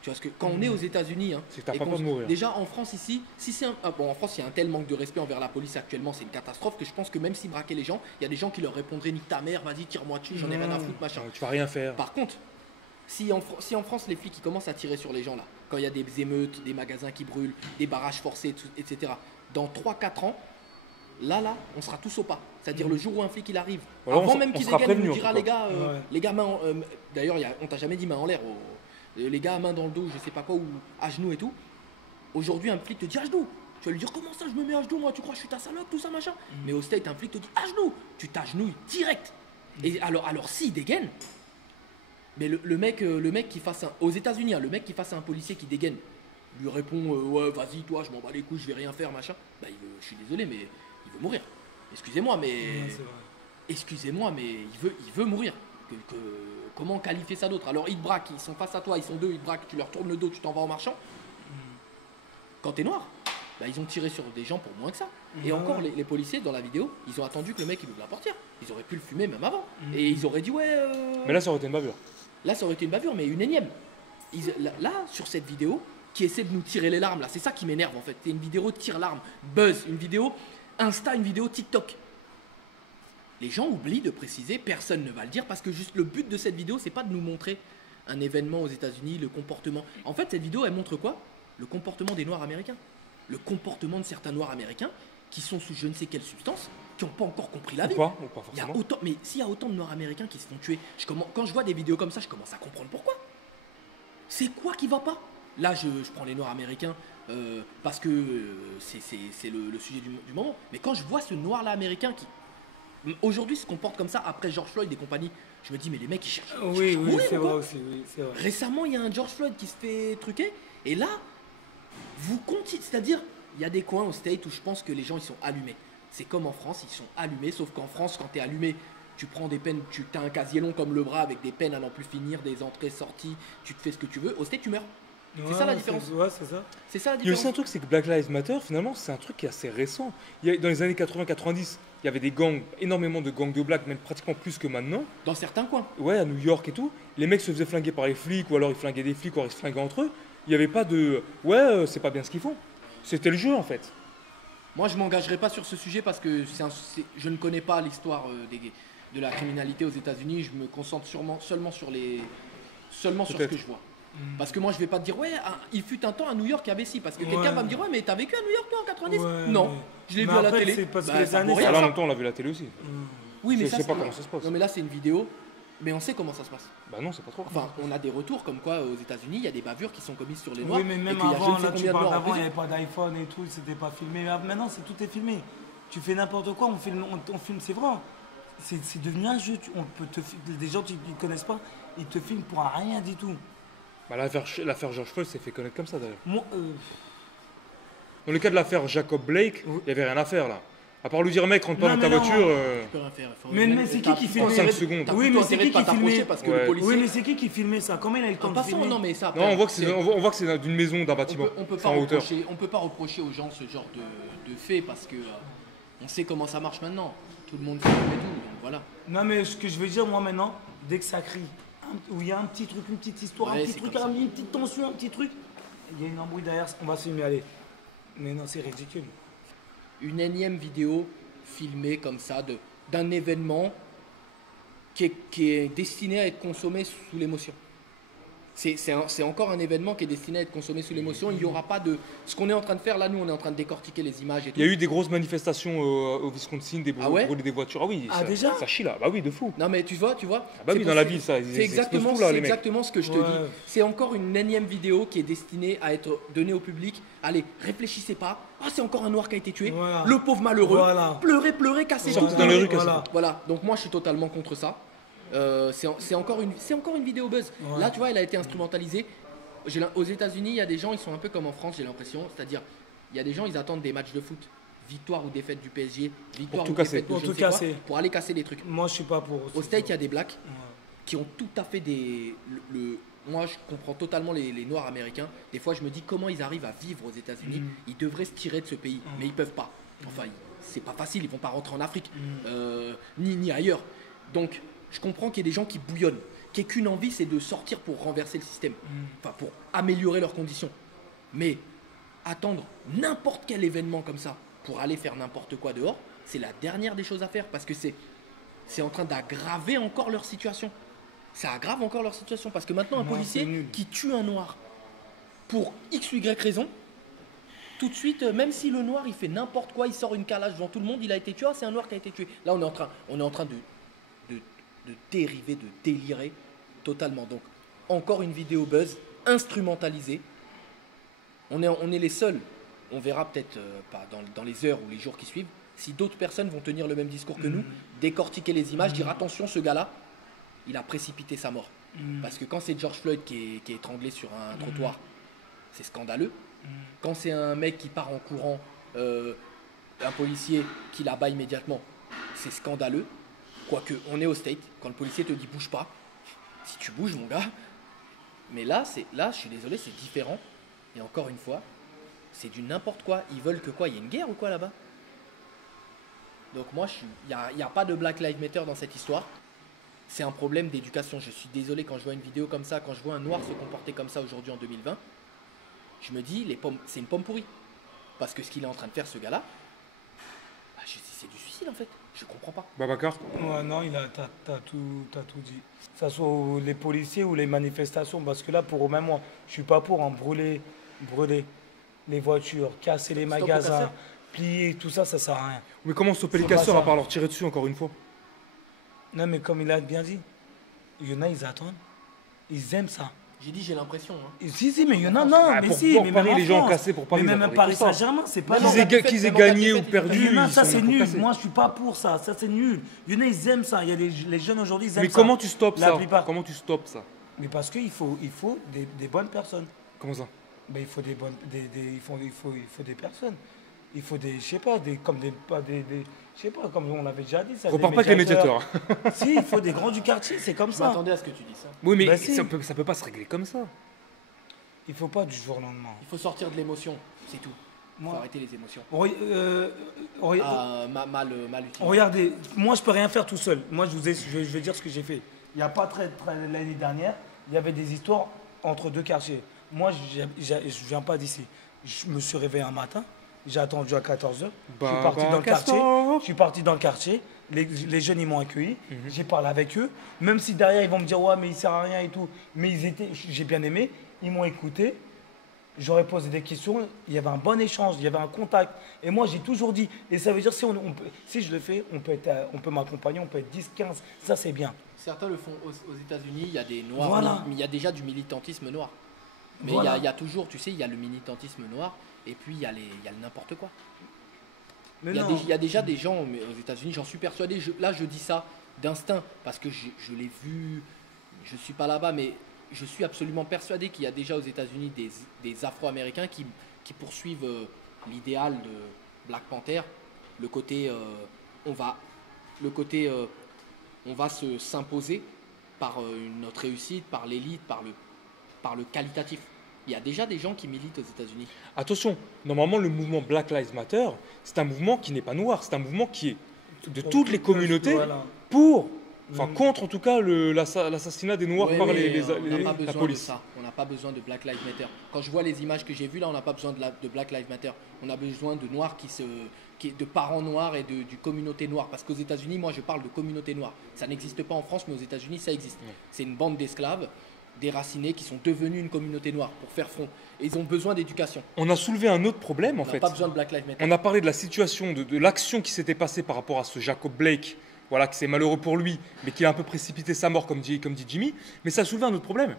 Tu vois, parce que quand on est aux États-Unis, hein, C'est que t'as et pas qu'on- peur de mourir. déjà en France ici, si c'est bon, en France il y a un tel manque de respect envers la police actuellement, c'est une catastrophe que je pense que même s'ils braquaient les gens, il y a des gens qui leur répondraient nique ta mère, vas-y tire-moi dessus, j'en ai rien à foutre, machin. Tu vas rien faire. Par contre, si en France les flics ils commencent à tirer sur les gens là, quand il y a des émeutes, des magasins qui brûlent, des barrages forcés, etc., dans 3-4 ans, là, on sera tous au pas. C'est-à-dire le jour où un flic il arrive, Ou alors, avant on même qu'il sera dégaine, il prévenu, nous en dira tout les gars, Ouais. les gars d'ailleurs on t'a jamais dit main en l'air, les gars main dans le dos, je sais pas quoi, ou à genoux et tout. Aujourd'hui un flic te dit à genoux. Tu vas lui dire comment ça je me mets à genoux, moi tu crois que je suis ta salope, tout ça machin. Mais au State un flic te dit à genoux, tu t'agenouilles direct. Et alors s'il dégaine, mais le mec qui fasse aux États-Unis, hein, le mec qui fasse un policier qui dégaine, lui répond ouais vas-y toi je m'en bats les couilles, je vais rien faire machin. Bah je suis désolé mais il veut mourir. Excusez-moi mais Non, c'est vrai. excusez-moi mais il veut mourir. Comment qualifier ça d'autre? Alors ils te braquent, ils sont face à toi, ils sont deux, ils te braquent, tu leur tournes le dos, tu t'en vas en marchant. Quand t'es noir, bah ils ont tiré sur des gens pour moins que ça. Et Ouais. encore les policiers dans la vidéo, ils ont attendu que le mec il ouvre la portière. Ils auraient pu le fumer même avant. Et ils auraient dit ouais. Mais là ça aurait été une bavure. Là, ça aurait été une bavure, mais une énième. Là, sur cette vidéo, qui essaie de nous tirer les larmes, là, c'est ça qui m'énerve en fait. C'est une vidéo tire-larme, buzz, une vidéo Insta, une vidéo TikTok. Les gens oublient de préciser, personne ne va le dire, parce que juste le but de cette vidéo, c'est pas de nous montrer un événement aux États-Unis, le comportement. En fait, cette vidéo, elle montre quoi? Le comportement des Noirs américains. Le comportement de certains Noirs américains qui sont sous je ne sais quelle substance, qui n'ont pas encore compris la vie. Ou pas Il y a forcément. autant, mais s'il y a autant de Noirs américains qui se font tuer, quand je vois des vidéos comme ça, je commence à comprendre pourquoi. C'est quoi qui va pas? Là, je prends les Noirs américains parce que c'est le sujet du moment. Mais quand je vois ce Noir-là américain qui aujourd'hui se comporte comme ça après George Floyd et compagnie, je me dis mais les mecs ils cherchent. ils Oui, cherchent à oui, mourir c'est ou quoi? vrai aussi, oui, c'est vrai. Récemment, il y a un George Floyd qui se fait truquer et là, vous continuez, c'est-à-dire il y a des coins au State où je pense que les gens ils sont allumés. C'est comme en France, ils sont allumés, sauf qu'en France, quand tu es allumé, tu prends des peines, tu as un casier long comme le bras avec des peines à n'en plus finir, des entrées, sorties, tu te fais ce que tu veux. Au State, tu meurs. C'est ça la différence. Ouais, c'est ça. C'est ça la Il y a aussi différence. un truc, c'est que Black Lives Matter, finalement, c'est un truc qui est assez récent. Dans les années 80-90, il y avait des gangs, énormément de gangs de black, même pratiquement plus que maintenant. Dans certains coins. Ouais, à New York et tout. Les mecs se faisaient flinguer par les flics, ou alors ils flinguaient des flics, ou alors ils se flinguaient entre eux. Il n'y avait pas de c'est pas bien ce qu'ils font. C'était le jeu en fait. Moi, je m'engagerai pas sur ce sujet parce que je ne connais pas l'histoire de la criminalité aux États-Unis. Je me concentre seulement sur ce Peut-être. que je vois. Parce que moi, je vais pas te dire, ouais, il fut un temps à New York, il y avait ci. Parce que quelqu'un Ouais. va me dire, ouais, mais t'as vécu à New York, toi, en 90? Ouais, Non, mais- je l'ai mais vu à la après, télé. c'est parce que Bah, les ça années, vaut Ah, rien, là, en ça. même temps, on l'a vu à la télé aussi. Oui, mais Je ça, sais pas c'est- comment ça se passe. Non, mais là, c'est une vidéo. Mais on sait comment ça se passe. Bah non, c'est pas trop. Enfin, on a des retours comme quoi aux États-Unis, il y a des bavures qui sont commises sur les Noirs. Oui, mais et même qu'il y a je avant, ne sais là, tu combien de parles Noirs en d'avant, il n'y prison. avait pas d'iPhone et tout, c'était pas filmé. Mais maintenant, tout est filmé. Tu fais n'importe quoi, on filme, c'est vrai. C'est devenu un jeu. Des gens qui ne connaissent pas, ils te filment pour un rien du tout. Bah, l'affaire George Floyd s'est fait connaître comme ça d'ailleurs. Moi, Dans le cas de l'affaire Jacob Blake, Oui. il n'y avait rien à faire là. À part lui dire, mec, rentre pas Non, dans ta mais non. voiture. Tu peux rien faire. Faut- Mais c'est qui t'as- filmait 5 secondes. T'as Oui, plutôt mais c'est intérêt de qui pas qui t'approcher filmait parce que Ouais. le policier. Oui, mais c'est qui filmait ça? Comment il a eu le temps En de passant, filmer? non, mais ça. Non, on voit que c'est c'est- d'une maison, d'un bâtiment. on peut C'est pas en hauteur. reprocher, on peut pas reprocher aux gens ce genre de fait parce que on sait comment ça marche maintenant. Tout le monde filme et tout, donc voilà. Non, mais ce que je veux dire, moi maintenant, dès que ça crie, où il y a un petit truc, une petite histoire, Ouais, un petit c'est truc, comme ça. une petite tension, un petit truc, il y a une embrouille derrière, on va se filmer, allez. Mais non, c'est ridicule. Une énième vidéo filmée comme ça d'un événement qui est destiné à être consommé sous l'émotion. C'est encore un événement qui est destiné à être consommé sous l'émotion. Il n'y aura pas de... Ce qu'on est en train de faire là, nous, on est en train de décortiquer les images et tout. Il y a eu des grosses manifestations au Wisconsin, Ah ouais brûler des voitures. Ah oui, Ah, ça, déjà ça chie là. Bah oui, de fou. Non mais tu vois. Ah bah c'est oui, pour- dans la ville, ça, ils C'est explosent exactement, tout, là, c'est les mecs. exactement ce que je te Ouais. dis. C'est encore une énième vidéo qui est destinée à être donnée au public. Allez, réfléchissez pas. Ah, c'est encore un noir qui a été tué. Voilà. Le pauvre malheureux. Voilà. Pleurez, cassez Sortez tout. dans les rues, Voilà. cassez Voilà, donc moi je suis totalement contre ça. C'est encore une vidéo buzz. Ouais. Là, tu vois, elle a été instrumentalisée. Aux États-Unis, il y a des gens, ils sont un peu comme en France, j'ai l'impression. C'est-à-dire, il y a des gens, ils attendent des matchs de foot, victoire ou défaite du PSG, victoire tout ou casser. défaite de Pour je tout ne sais quoi, casser. pour aller casser des trucs. Moi, je suis pas pour. Au States, il y a des blacks Ouais. qui ont tout à fait des. Moi, je comprends totalement les Noirs américains. Des fois, je me dis comment ils arrivent à vivre aux États-Unis. Ils devraient se tirer de ce pays, mais ils peuvent pas. Enfin, c'est pas facile. Ils vont pas rentrer en Afrique, ni ailleurs. Donc, je comprends qu'il y ait des gens qui bouillonnent, qui aient qu'une envie, c'est de sortir pour renverser le système, enfin pour améliorer leurs conditions. Mais attendre n'importe quel événement comme ça pour aller faire n'importe quoi dehors, c'est la dernière des choses à faire parce que c'est en train d'aggraver encore leur situation. Ça aggrave encore leur situation parce que maintenant un Moi, policier c'est nul. qui tue un noir pour X ou Y raison, tout de suite, même si le noir il fait n'importe quoi, il sort une calage devant tout le monde, il a été tué, ah, c'est un noir qui a été tué. Là on est en train de dériver, de délirer totalement. Donc encore une vidéo buzz instrumentalisée. On est les seuls. On verra peut-être pas dans les heures ou les jours qui suivent si d'autres personnes vont tenir le même discours que nous, décortiquer les images, dire attention, ce gars-là, il a précipité sa mort. Parce que quand c'est George Floyd qui est étranglé sur un trottoir, c'est scandaleux. Quand c'est un mec qui part en courant, un policier qui l'abat immédiatement, c'est scandaleux. Quoique, on est au State, quand le policier te dit bouge pas, si tu bouges, mon gars. Mais là, je suis désolé, c'est différent. Et encore une fois, c'est du n'importe quoi. Ils veulent que quoi? Il y a une guerre ou quoi là-bas? Donc moi, il n'y a pas de Black Lives Matter dans cette histoire. C'est un problème d'éducation. Je suis désolé quand je vois une vidéo comme ça, quand je vois un noir se comporter comme ça aujourd'hui en 2020, je me dis, c'est une pomme pourrie. Parce que ce qu'il est en train de faire, ce gars-là, bah, c'est du suicide en fait. Je comprends pas. Babacar. Ouais, non, t'as tout dit. Que ce soit les policiers ou les manifestations, parce que là, pour même moi, je suis pas pour brûler les voitures, casser les aux magasins, casseurs. plier, tout ça, ça sert à rien. Mais comment stopper les C'est pas casseurs ça. à part leur tirer dessus encore une fois? Non, mais comme il a bien dit, il y en a, ils attendent, ils aiment ça. J'ai dit, j'ai l'impression. Hein. Et si, mais il y en a, non, Ah, mais pour si, voir mais Paris, même en les gens France. cassés pour Paris, mais ils même attendent Paris les concerts. Saint-Germain, c'est pas Mais Qu'ils non, aient, la défaite, qu'ils aient même en cas de gagné ou défaite, perdu, Il y en a, ils ça sont c'est pour nul. casser. Moi je suis pas pour ça. Ça c'est nul. Il y en a, ils aiment ça. Il y a les jeunes aujourd'hui, ils aiment Mais ça. comment tu stoppes La ça? plupart. Comment tu stoppes ça? Mais parce qu'il faut des bonnes personnes. Comment ça? Ben, il faut des bonnes, il faut des personnes. Il faut des, je sais pas, je sais pas, comme on l'avait déjà dit. Ça, Repars des pas avec les médiateurs. Si, il faut des grands du quartier, c'est comme Je ça. m'attendais à ce que tu dis ça. Oui, mais Bah si. ça peut pas se régler comme ça. Il faut pas du jour au lendemain. Il faut sortir de l'émotion, c'est tout. Il faut Moi- arrêter les émotions. Mal utilisé. Regardez, moi je peux rien faire tout seul. Moi je vais dire ce que j'ai fait. Il n'y a pas très l'année dernière, il y avait des histoires entre deux quartiers. Moi je viens pas d'ici. Je me suis réveillé un matin, j'ai attendu à 14h, je suis parti dans le quartier. Je suis parti dans le quartier, les jeunes ils m'ont accueilli, j'ai parlé avec eux, même si derrière ils vont me dire ouais mais il sert à rien et tout, mais j'ai bien aimé, ils m'ont écouté. J'aurais posé des questions, il y avait un bon échange, il y avait un contact. Et moi, j'ai toujours dit, et ça veut dire, si je le fais, on peut m'accompagner, on peut être 10, 15, ça c'est bien. Certains le font aux États-Unis, il y a des noirs, Voilà. mais il y a déjà du militantisme noir. Mais Voilà. il y a toujours, tu sais, il y a le militantisme noir et puis il y a le n'importe quoi. Mais Il y, a non. il y a déjà des gens mais aux États-Unis, j'en suis persuadé. Là, je dis ça d'instinct parce que je l'ai vu. Je suis pas là-bas, mais je suis absolument persuadé qu'il y a déjà aux États-Unis des Afro-Américains qui poursuivent l'idéal de Black Panther, le côté on va le côté on va s'imposer par notre réussite, par l'élite, par le qualitatif. Il y a déjà des gens qui militent aux États-Unis. Attention, normalement, le mouvement Black Lives Matter, c'est un mouvement qui n'est pas noir, c'est un mouvement qui est de toutes les communautés Voilà. pour, contre en tout cas l'assassinat des Noirs par On n'a pas la besoin de police. ça. On n'a pas besoin de Black Lives Matter. Quand je vois les images que j'ai vues là, on n'a pas besoin de Black Lives Matter. On a besoin de noirs de parents noirs et du communauté noire. Parce qu'aux États-Unis, moi je parle de communauté noire. Ça n'existe pas en France, mais aux États-Unis ça existe. Ouais. C'est une bande d'esclaves déracinés qui sont devenus une communauté noire pour faire front. Et ils ont besoin d'éducation. On a soulevé un autre problème en On n'a fait. pas besoin de Black Lives Matter. On a parlé de la situation, de l'action qui s'était passée par rapport à ce Jacob Blake, voilà, que c'est malheureux pour lui, mais qui a un peu précipité sa mort, comme dit Jimmy. Mais ça a soulevé un autre problème.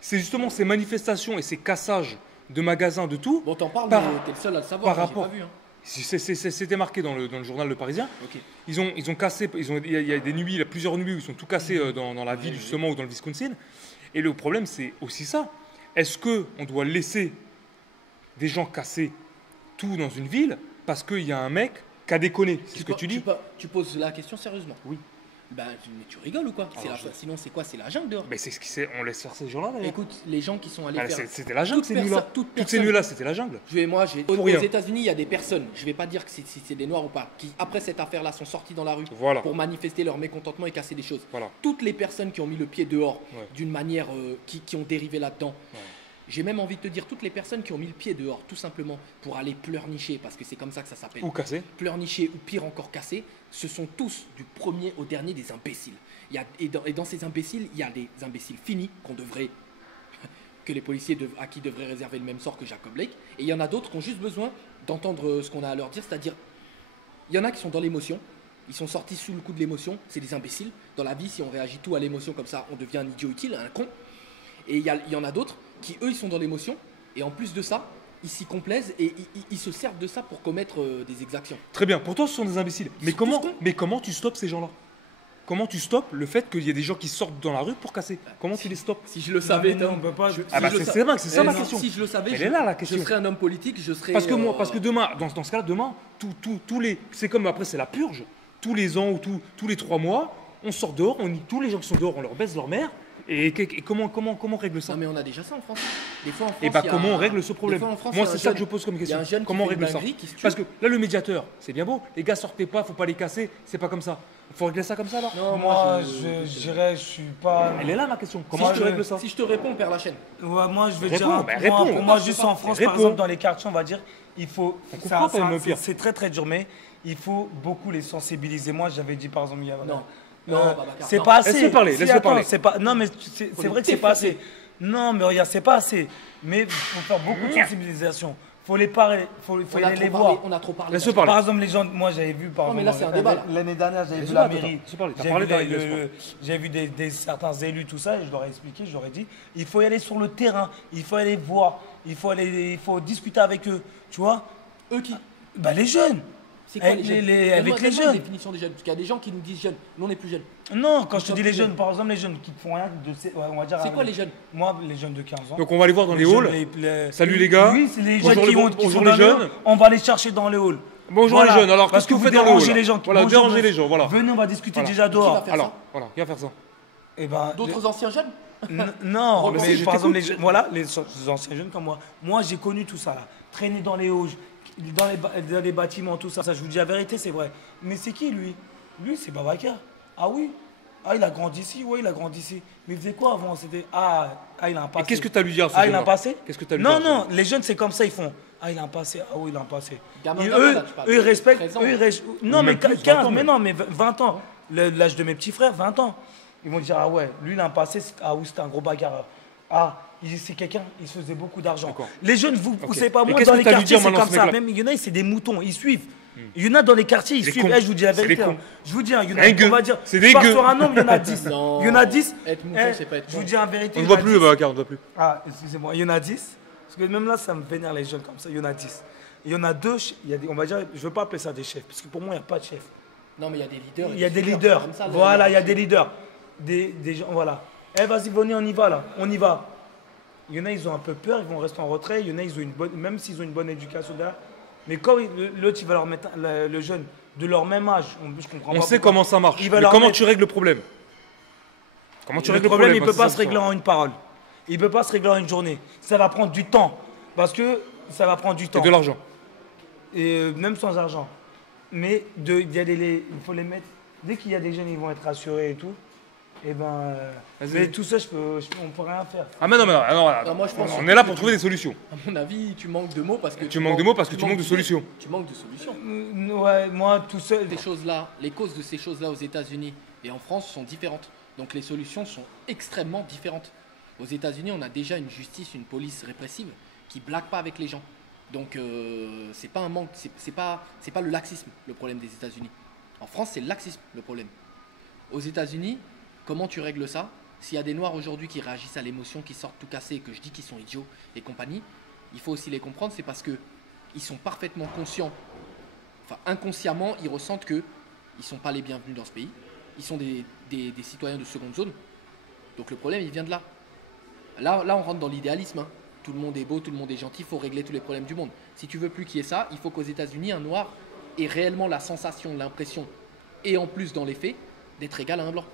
C'est justement ces manifestations et ces cassages de magasins, de tout. Bon, t'en parles, Par- mais t'es le seul à le savoir. par moi, j'ai rapport- pas vu, hein. C'était marqué dans le journal Le Parisien. Ok. Ils ont cassé, il y a des nuits, il y a plusieurs nuits où ils ont tout cassé dans la ville justement ou dans le Wisconsin. Et le problème c'est aussi ça. Est-ce qu'on doit laisser des gens casser tout dans une ville parce qu'il y a un mec qui a déconné? C'est ce que tu dis? Tu poses la question sérieusement? Oui. Ben, mais tu rigoles ou quoi? Alors, Sinon, c'est quoi? C'est la jungle dehors. Mais c'est ce qui c'est, on laisse faire ces gens-là d'ailleurs. Écoute, les gens qui sont allés Bah, faire. c'était la jungle toute ces perso- nuits-là. toute Toutes ces personne- nuits-là c'était la jungle. Aux Pour rien. États-Unis, il y a des personnes, je vais pas dire que si c'est des noirs ou pas, qui après cette affaire-là sont sortis dans la rue Voilà. pour manifester leur mécontentement et casser des choses. Voilà. Toutes les personnes qui ont mis le pied dehors Ouais. d'une manière qui ont dérivé là-dedans. Ouais. J'ai même envie de te dire toutes les personnes qui ont mis le pied dehors tout simplement pour aller pleurnicher, parce que c'est comme ça que ça s'appelle. Ou cassé. Pleurnicher ou pire encore casser, ce sont tous du premier au dernier des imbéciles. Et dans ces imbéciles, il y a des imbéciles finis que les policiers à qui devraient réserver le même sort que Jacob Blake. Et il y en a d'autres qui ont juste besoin d'entendre ce qu'on a à leur dire, c'est-à-dire, il y en a qui sont dans l'émotion, ils sont sortis sous le coup de l'émotion, c'est des imbéciles. Dans la vie, si on réagit tout à l'émotion comme ça, on devient un idiot utile, un con. Et il y en a d'autres qui, eux, ils sont dans l'émotion, et en plus de ça, ils s'y complaisent et ils se servent de ça pour commettre des exactions. Très bien, pour toi ce sont des imbéciles. Mais sont tous cons. comment tu stoppes ces gens-là? Comment tu stoppes le fait qu'il y ait des gens qui sortent dans la rue pour casser? Comment tu les stoppes? Si je le savais, Non, Tom, on peut pas. je- Ah si bah je le c'est sa- c'est ça ma question. Si je le savais, Elle est là, la question. je serais un homme politique, je serais. Parce que demain, dans ce cas-là, demain, tous les, c'est comme après c'est la purge. Tous les ans ou tous les 3 mois, on sort dehors, tous les gens qui sont dehors, on leur baisse leur mère. Et comment on règle ça? Non mais on a déjà ça en France. Des fois en France. Et bah il y a- comment on règle ce des problème? fois, en France, Moi il y a c'est un ça jeune- que je pose comme il y a question. un jeune qui Comment on fait une règle ça? dinguerie qui se tue. Parce que là le médiateur, c'est bien beau. Les gars sortez pas, faut pas les casser. C'est pas comme ça. Faut régler ça comme ça alors. Non, Moi, je dirais, je suis pas. Elle est là ma question. Comment Moi, tu je- règles ça? Si je te réponds, on perd la chaîne. Ouais, moi, je vais Réponds, dire. bah, Pour réponds. moi, juste en France, Réponds. par exemple, dans les quartiers, on va dire, il faut. comprend pas, même, Pierre. C'est très très dur, mais il faut beaucoup les sensibiliser. Moi, j'avais dit par exemple, il y a. Non. Euh, Non, Babacar, c'est non. pas assez. Laisse-le parler, Si, laisse-le attends, parler. c'est pas. Non, mais c'est les vrai que c'est pas défoncer. assez. Non, mais regarde, c'est pas assez. Mais il faut faire beaucoup de sensibilisation. Faut les parler, faut On a aller les trop parlé. voir. On a trop parlé. Laisse-le parler. Par exemple, les gens, moi j'avais vu par Non, mais exemple, là, c'est un débat, là. l'année dernière, j'avais vu Laisse-le la parler, mairie. laisse-le parler. T'as J'ai parlé vu, d'Ariel, j'ai vu certains élus, tout ça, et je leur ai expliqué, je leur ai dit, il faut y aller sur le terrain, il faut aller voir, il faut discuter avec eux, tu vois. Eux qui. Bah les jeunes. C'est quoi Avec les jeunes les- avec Donne-moi les une jeunes. définition des jeunes. Parce qu'il y a des gens qui nous disent jeunes. Nous, on est plus jeunes. Non, quand je te sont dis les plus jeunes, jeunes. par exemple les jeunes qui font rien ouais, on va dire. C'est quoi les jeunes? Moi, les jeunes de 15 ans. Donc on va aller voir dans les jeunes, halls. Salut les gars. Oui, c'est les Bonjour jeunes les qui bon- vont, qui bonjour sont les dans les jeunes. halls, on va les chercher dans les halls. Bonjour Voilà. les jeunes. Alors Parce qu'est-ce que vous faites dans dérangez le hall les gens. Voilà, Bonjour, dérangez les gens. Voilà. Venez, on va discuter Voilà. déjà Qui va dehors. faire Alors ça voilà, qui va faire ça? Et ben, D'autres anciens jeunes? non, Repense, mais je par exemple, t'écoute. voilà, les anciens jeunes comme moi. Moi, j'ai connu tout ça là. Traîner dans les halls, dans les bâtiments, tout ça. Ça, je vous dis la vérité, c'est vrai. Mais c'est qui lui? Lui, c'est Babacar. Ah oui? Ah, il a grandi ici, ouais, il a grandi ici. Mais il faisait quoi avant? C'était il a un Et passé. qu'est-ce que tu as à lui dire à ce Ah, il a un jeune-là? passé? Qu'est-ce que tu as à lui Non, dire à ce non, les jeunes, c'est comme ça, ils font. Ah, il a un passé. Ah oui, il a un passé. Gamin, Et gamin, eux, là, tu parles eux, ils de respectent. 13 ans. Non, Ou mais même plus, 15, 20 ans mais même. non, mais 20 ans. L'âge de mes petits frères, 20 ans. Ils vont dire, ah ouais, lui, il a un passé. Ah oui, c'était un gros bagarreur. Ah, c'est quelqu'un, il se faisait beaucoup d'argent. D'accord. Les jeunes, vous Ok. savez pas, Et moi, qu'est-ce dans que les t'as à lui quartiers, dire c'est maintenant, comme ce ça. mec-là Même, il y en a, c'est des moutons, ils suivent. Il y en a dans les quartiers, ils Les suivent. cons. Eh, je vous dis la C'est des vérité. cons. Hein. Je vous dis, hein, il y en a, C'est des on va gueux. dire, C'est je des pars gueux. sur un nombre, il y en a 10. Non. Il y en a 10. Être mouton, Eh, c'est pas être je vous con. dis la vérité. On ne il y voit en a plus, 10. Babacar, on ne voit plus. Ah, excusez-moi, il y en a 10. Parce que même là, ça me vénère les jeunes comme ça. Il y en a 10. Il y en a deux, on va dire, je ne veux pas appeler ça des chefs, parce que pour moi, il n'y a pas de chef. Non, mais il y a des leaders. et Il y a des c'est leaders. comme ça, le- Voilà, il y a des leaders. Des gens, voilà. Eh, vas-y, venez, on y va là. On y va. Il y en a, ils ont un peu peur, ils vont rester en retrait. Il y en a, ils ont une bonne, même s'ils ont une bonne éducation derrière, Mais quand l'autre, il va leur mettre le jeune de leur même âge, je comprends pas. On sait pourquoi. comment ça marche. Il va Mais leur comment mettre- tu règles le problème? Comment tu Le règles problème, il le ne problème? peut pas se régler en une parole. Il ne peut pas se régler en une journée. Ça va prendre du temps. Parce que ça va prendre du Et temps. de l'argent. Et même sans argent. Mais il faut les mettre. Dès qu'il y a des jeunes, ils vont être rassurés et tout. Et ben. Vas-y. Mais tout ça, on peut rien faire. Ah mais non, mais non, Non, moi, je pense on est là pour trouver des solutions. À mon avis, tu manques de mots parce que Tu manques de mots parce que tu manques de d'idées. solutions. Tu manques de solutions. Ouais, moi, tout seul. Ces choses-là, les causes de ces choses-là aux États-Unis et en France sont différentes. Donc les solutions sont extrêmement différentes. Aux États-Unis, on a déjà une justice, une police répressive qui blague pas avec les gens. Donc c'est pas un manque, c'est pas le laxisme le problème des États-Unis. En France, c'est le laxisme le problème. Aux États-Unis, comment tu règles ça? S'il y a des Noirs aujourd'hui qui réagissent à l'émotion, qui sortent tout cassés, et que je dis qu'ils sont idiots et compagnie, il faut aussi les comprendre, c'est parce que ils sont parfaitement conscients, enfin inconsciemment, ils ressentent que ils sont pas les bienvenus dans ce pays. Ils sont des citoyens de seconde zone. Donc le problème, il vient de là. Là, on rentre dans l'idéalisme. Hein. Tout le monde est beau, tout le monde est gentil, il faut régler tous les problèmes du monde. Si tu veux plus qu'il y ait ça, il faut qu'aux États-Unis, un noir ait réellement la sensation, l'impression, et en plus dans les faits, d'être égal à un blanc.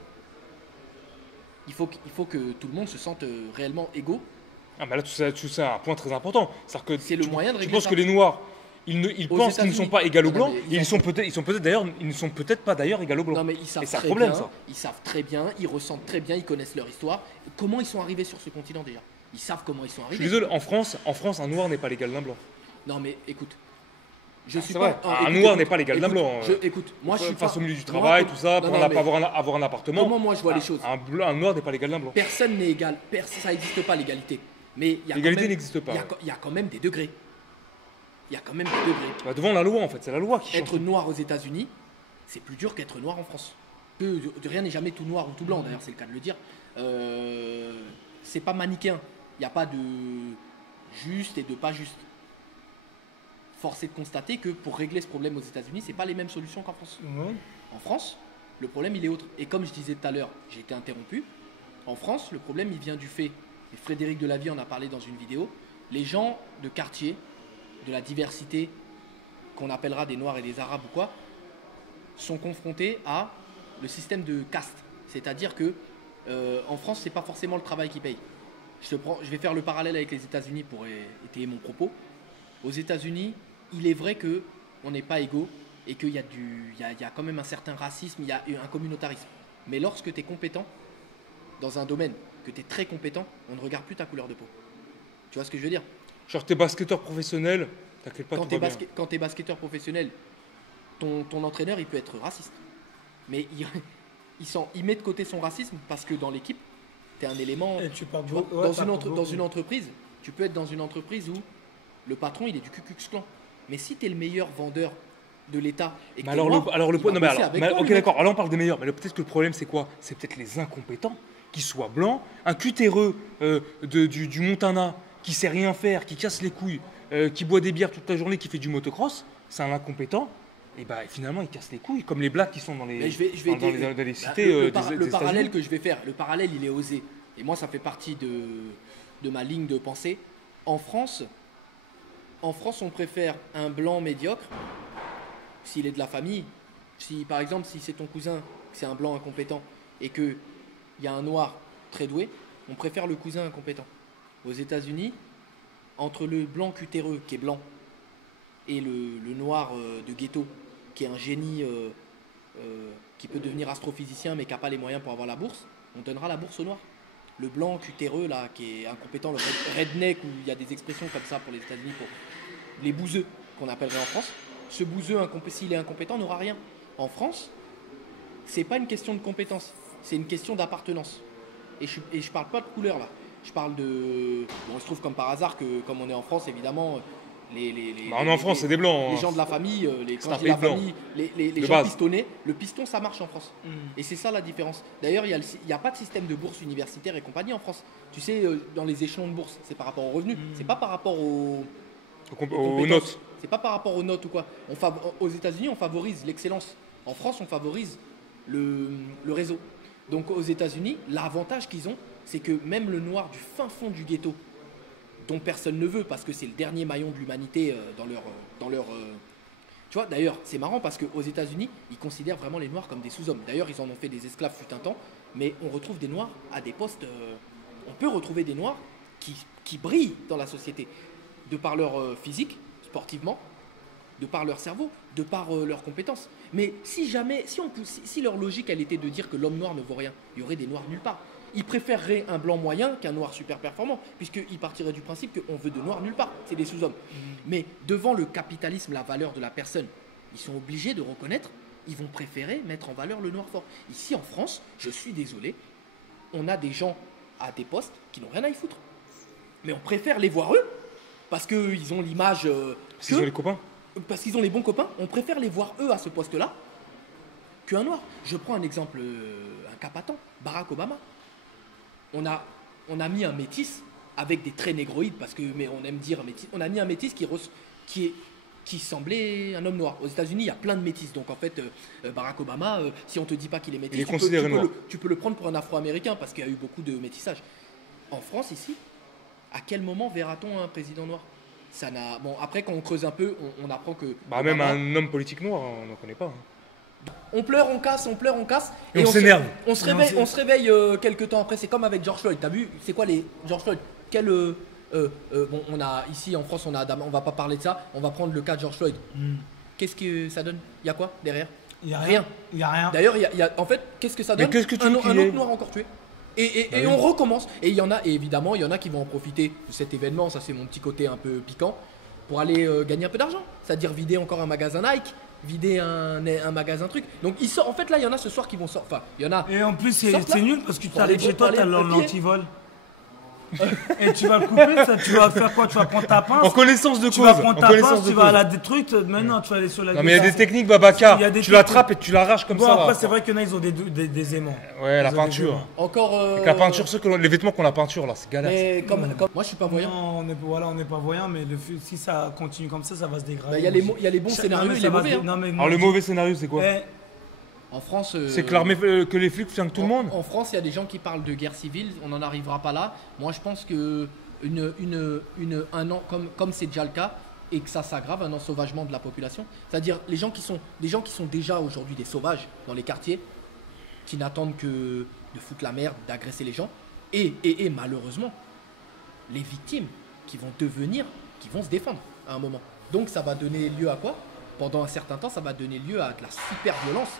Il faut que tout le monde se sente réellement égaux. Ah mais là, tu sais un point très important. C'est-à-dire que C'est le moyen de tu régler penses ça. que les Noirs, ils Aux pensent qu'ils ne sont États-Unis. pas égaux aux Non, blancs. mais Ils ne sont peut-être pas d'ailleurs égaux aux blancs. Non mais ils savent Et c'est un très problème, bien, ça. ils savent très bien, ils ressentent très bien, ils connaissent leur histoire. Comment ils sont arrivés sur ce continent déjà? Ils savent comment ils sont Je suis arrivés. désolé, en France, un noir n'est pas l'égal d'un blanc. Non mais écoute, je suis C'est pas vrai. ah, Un écoute, noir écoute, n'est pas l'égal d'un écoute, blanc. Écoute, moi je suis pas Face au milieu du travail, moi, tout ça, non, pour non, mais avoir un appartement. comment moi je vois les choses? Un noir n'est pas l'égal d'un blanc. Personne n'est égal, ça n'existe pas l'égalité. Mais il y a L'égalité quand même- n'existe pas, Il y a ouais. co- il y a quand même des degrés. Il y a quand même des degrés. Bah, devant la loi, en fait, c'est la loi qui change. Être noir aux États-Unis, c'est plus dur qu'être noir en France. Rien n'est jamais tout noir ou tout blanc, d'ailleurs, c'est le cas de le dire. C'est pas manichéen. Il n'y a pas de juste et de pas juste. Force est de constater que pour régler ce problème aux États-Unis, c'est pas les mêmes solutions qu'en France. Ouais. En France, le problème il est autre. Et comme je disais tout à l'heure, j'ai été interrompu. En France, le problème il vient du fait, et Frédéric Delavie en a parlé dans une vidéo, les gens de quartier, de la diversité, qu'on appellera des Noirs et des Arabes ou quoi, sont confrontés à le système de caste. C'est-à-dire que en France, c'est pas forcément le travail qui paye. Je vais faire le parallèle avec les États-Unis pour étayer mon propos. Aux États-Unis, il est vrai que on n'est pas égaux et qu'il y a il y a quand même un certain racisme, il y a un communautarisme. Mais lorsque tu es compétent dans un domaine, que tu es très compétent, on ne regarde plus ta couleur de peau. Tu vois ce que je veux dire? Genre, t'es basketteur professionnel, t'inquiète pas, Quand tout tu va bien. es basketteur professionnel, ton entraîneur, il peut être raciste. Mais il met de côté son racisme parce que dans l'équipe, tu es un élément. Et tu parles Tu vois, beaucoup- ouais, dans, t'as une beaucoup. dans une entreprise, tu peux être dans une entreprise où le patron, il est du Ku Klux Klan. Mais si tu es le meilleur vendeur de l'État et que Mais t'es alors, noir, il va non, mais bosser alors, avec mais toi, ok, le mec. d'accord, alors on parle des meilleurs, mais peut-être que le problème c'est quoi? C'est peut-être les incompétents, qui soient blancs, un cutéreux du Montana, qui sait rien faire, qui casse les couilles, qui boit des bières toute la journée, qui fait du motocross, c'est un incompétent, et bah finalement il casse les couilles, comme les blacks qui sont dans les, Mais je vais dans aider. les Bah, cités des le parallèle États-Unis. que je vais faire, le parallèle il est osé. Et moi ça fait partie de ma ligne de pensée. En France, on préfère un blanc médiocre s'il est de la famille. Si par exemple si c'est ton cousin, c'est un blanc incompétent et qu'il y a un noir très doué, on préfère le cousin incompétent. Aux États-Unis, entre le blanc cutéreux qui est blanc et le noir de ghetto qui est un génie qui peut devenir astrophysicien mais qui n'a pas les moyens pour avoir la bourse, on donnera la bourse au noir. Le blanc cutéreux là qui est incompétent, le redneck, où il y a des expressions comme ça pour les États-Unis, pour les bouseux qu'on appellerait en France, ce bouseux s'il est incompétent n'aura rien. En France, c'est pas une question de compétence, c'est une question d'appartenance. Et je parle pas de couleur là. Je parle de. Bon, il se trouve comme par hasard que, comme on est en France, évidemment, Bah, on est en France, c'est des blancs. les hein. gens de la famille, C'est quand un je dis la pays blanc. famille, les De gens base. pistonnés, le piston ça marche en France. Mm. Et c'est ça la différence. D'ailleurs, il n'y a pas de système de bourse universitaire et compagnie en France. Tu sais, dans les échelons de bourse, c'est par rapport aux revenus, c'est pas par rapport aux Aux compétences. notes. C'est pas par rapport aux notes ou quoi. Aux États-Unis, on favorise l'excellence. En France, on favorise le réseau. Donc aux États-Unis, l'avantage qu'ils ont, c'est que même le noir du fin fond du ghetto dont personne ne veut parce que c'est le dernier maillon de l'humanité dans leur tu vois, d'ailleurs, c'est marrant parce qu'aux États-Unis, ils considèrent vraiment les Noirs comme des sous-hommes. D'ailleurs, ils en ont fait des esclaves fut un temps, mais on retrouve des Noirs à des postes. On peut retrouver des Noirs qui brillent dans la société, de par leur physique, sportivement, de par leur cerveau, de par leurs compétences. Mais si leur logique, elle était de dire que l'homme noir ne vaut rien, il y aurait des Noirs nulle part. Ils préféreraient un blanc moyen qu'un noir super performant, puisqu'ils partiraient du principe qu'on veut de noirs nulle part, c'est des sous-hommes. Mais devant le capitalisme, la valeur de la personne, ils sont obligés de reconnaître, ils vont préférer mettre en valeur le noir fort. Ici en France, je suis désolé, on a des gens à des postes qui n'ont rien à y foutre. Mais on préfère les voir eux, parce qu'ils ont l'image... Parce qu'ils ont les copains. Parce qu'ils ont les bons copains, on préfère les voir eux à ce poste-là qu'un noir. Je prends un exemple, un cas patent, Barack Obama. On a mis un métis avec des traits négroïdes, mais on aime dire métis. On a mis un métis qui semblait un homme noir. Aux États-Unis, il y a plein de métis. Donc en fait, Barack Obama, si on te dit pas qu'il est métis, tu peux le prendre pour un Afro-Américain parce qu'il y a eu beaucoup de métissage. En France, ici, à quel moment verra-t-on un président noir ? Bon, après, quand on creuse un peu, on apprend que... même un homme politique noir, on n'en connaît pas. On pleure, on casse. Et on s'énerve. On se réveille quelques temps après. C'est comme avec George Floyd. T'as vu, c'est quoi les George Floyd ? Bon, on a ici en France, on va pas parler de ça. On va prendre le cas de George Floyd. Qu'est-ce que ça donne ? Il y a quoi derrière ? Il y a rien. D'ailleurs, en fait, qu'est-ce que ça donne ? Qu'est-ce que tu un autre noir encore tué. Et oui. On recommence. Et évidemment, il y en a qui vont en profiter de cet événement. Ça, c'est mon petit côté un peu piquant pour aller gagner un peu d'argent. C'est-à-dire vider encore un magasin Nike. Vider un magasin truc. Donc en fait là il y en a ce soir qui vont sortir. Enfin, il y en a. Et en plus c'est nul parce que tu Pour aller arrives chez toi, pour t'as aller l'antivol. Et tu vas le couper, ça, tu vas faire quoi ? Tu vas prendre ta pince. En connaissance de cause. Tu vas prendre ta pince, tu vas à la détruite. Maintenant tu vas aller sur la. Non mais il y a des techniques, Babacar. Il y a des Tu l'attrapes et tu l'arraches comme Bon ça. après c'est vrai qu'il y en a ils ont des aimants. Ouais, la Ils ont des peinture. aimants. Encore. Avec la peinture, les vêtements qu'on la peinture là, c'est galère. Mais comme moi je suis pas voyant. Non, on n'est pas voyant, mais si ça continue comme ça va se dégrader. Il y a les bons scénarios et les mauvais. Alors le mauvais scénario c'est quoi ? En France, C'est que les flics flinguent tout le monde. En France, il y a des gens qui parlent de guerre civile. On n'en arrivera pas là. Moi, je pense que un an, comme c'est déjà le cas, et que ça s'aggrave, un ensauvagement de la population. C'est-à-dire des gens qui sont déjà aujourd'hui des sauvages dans les quartiers, qui n'attendent que de foutre la merde, d'agresser les gens, et malheureusement, les victimes qui vont se défendre à un moment. Donc ça va donner lieu à quoi ? Pendant un certain temps, ça va donner lieu à de la super violence.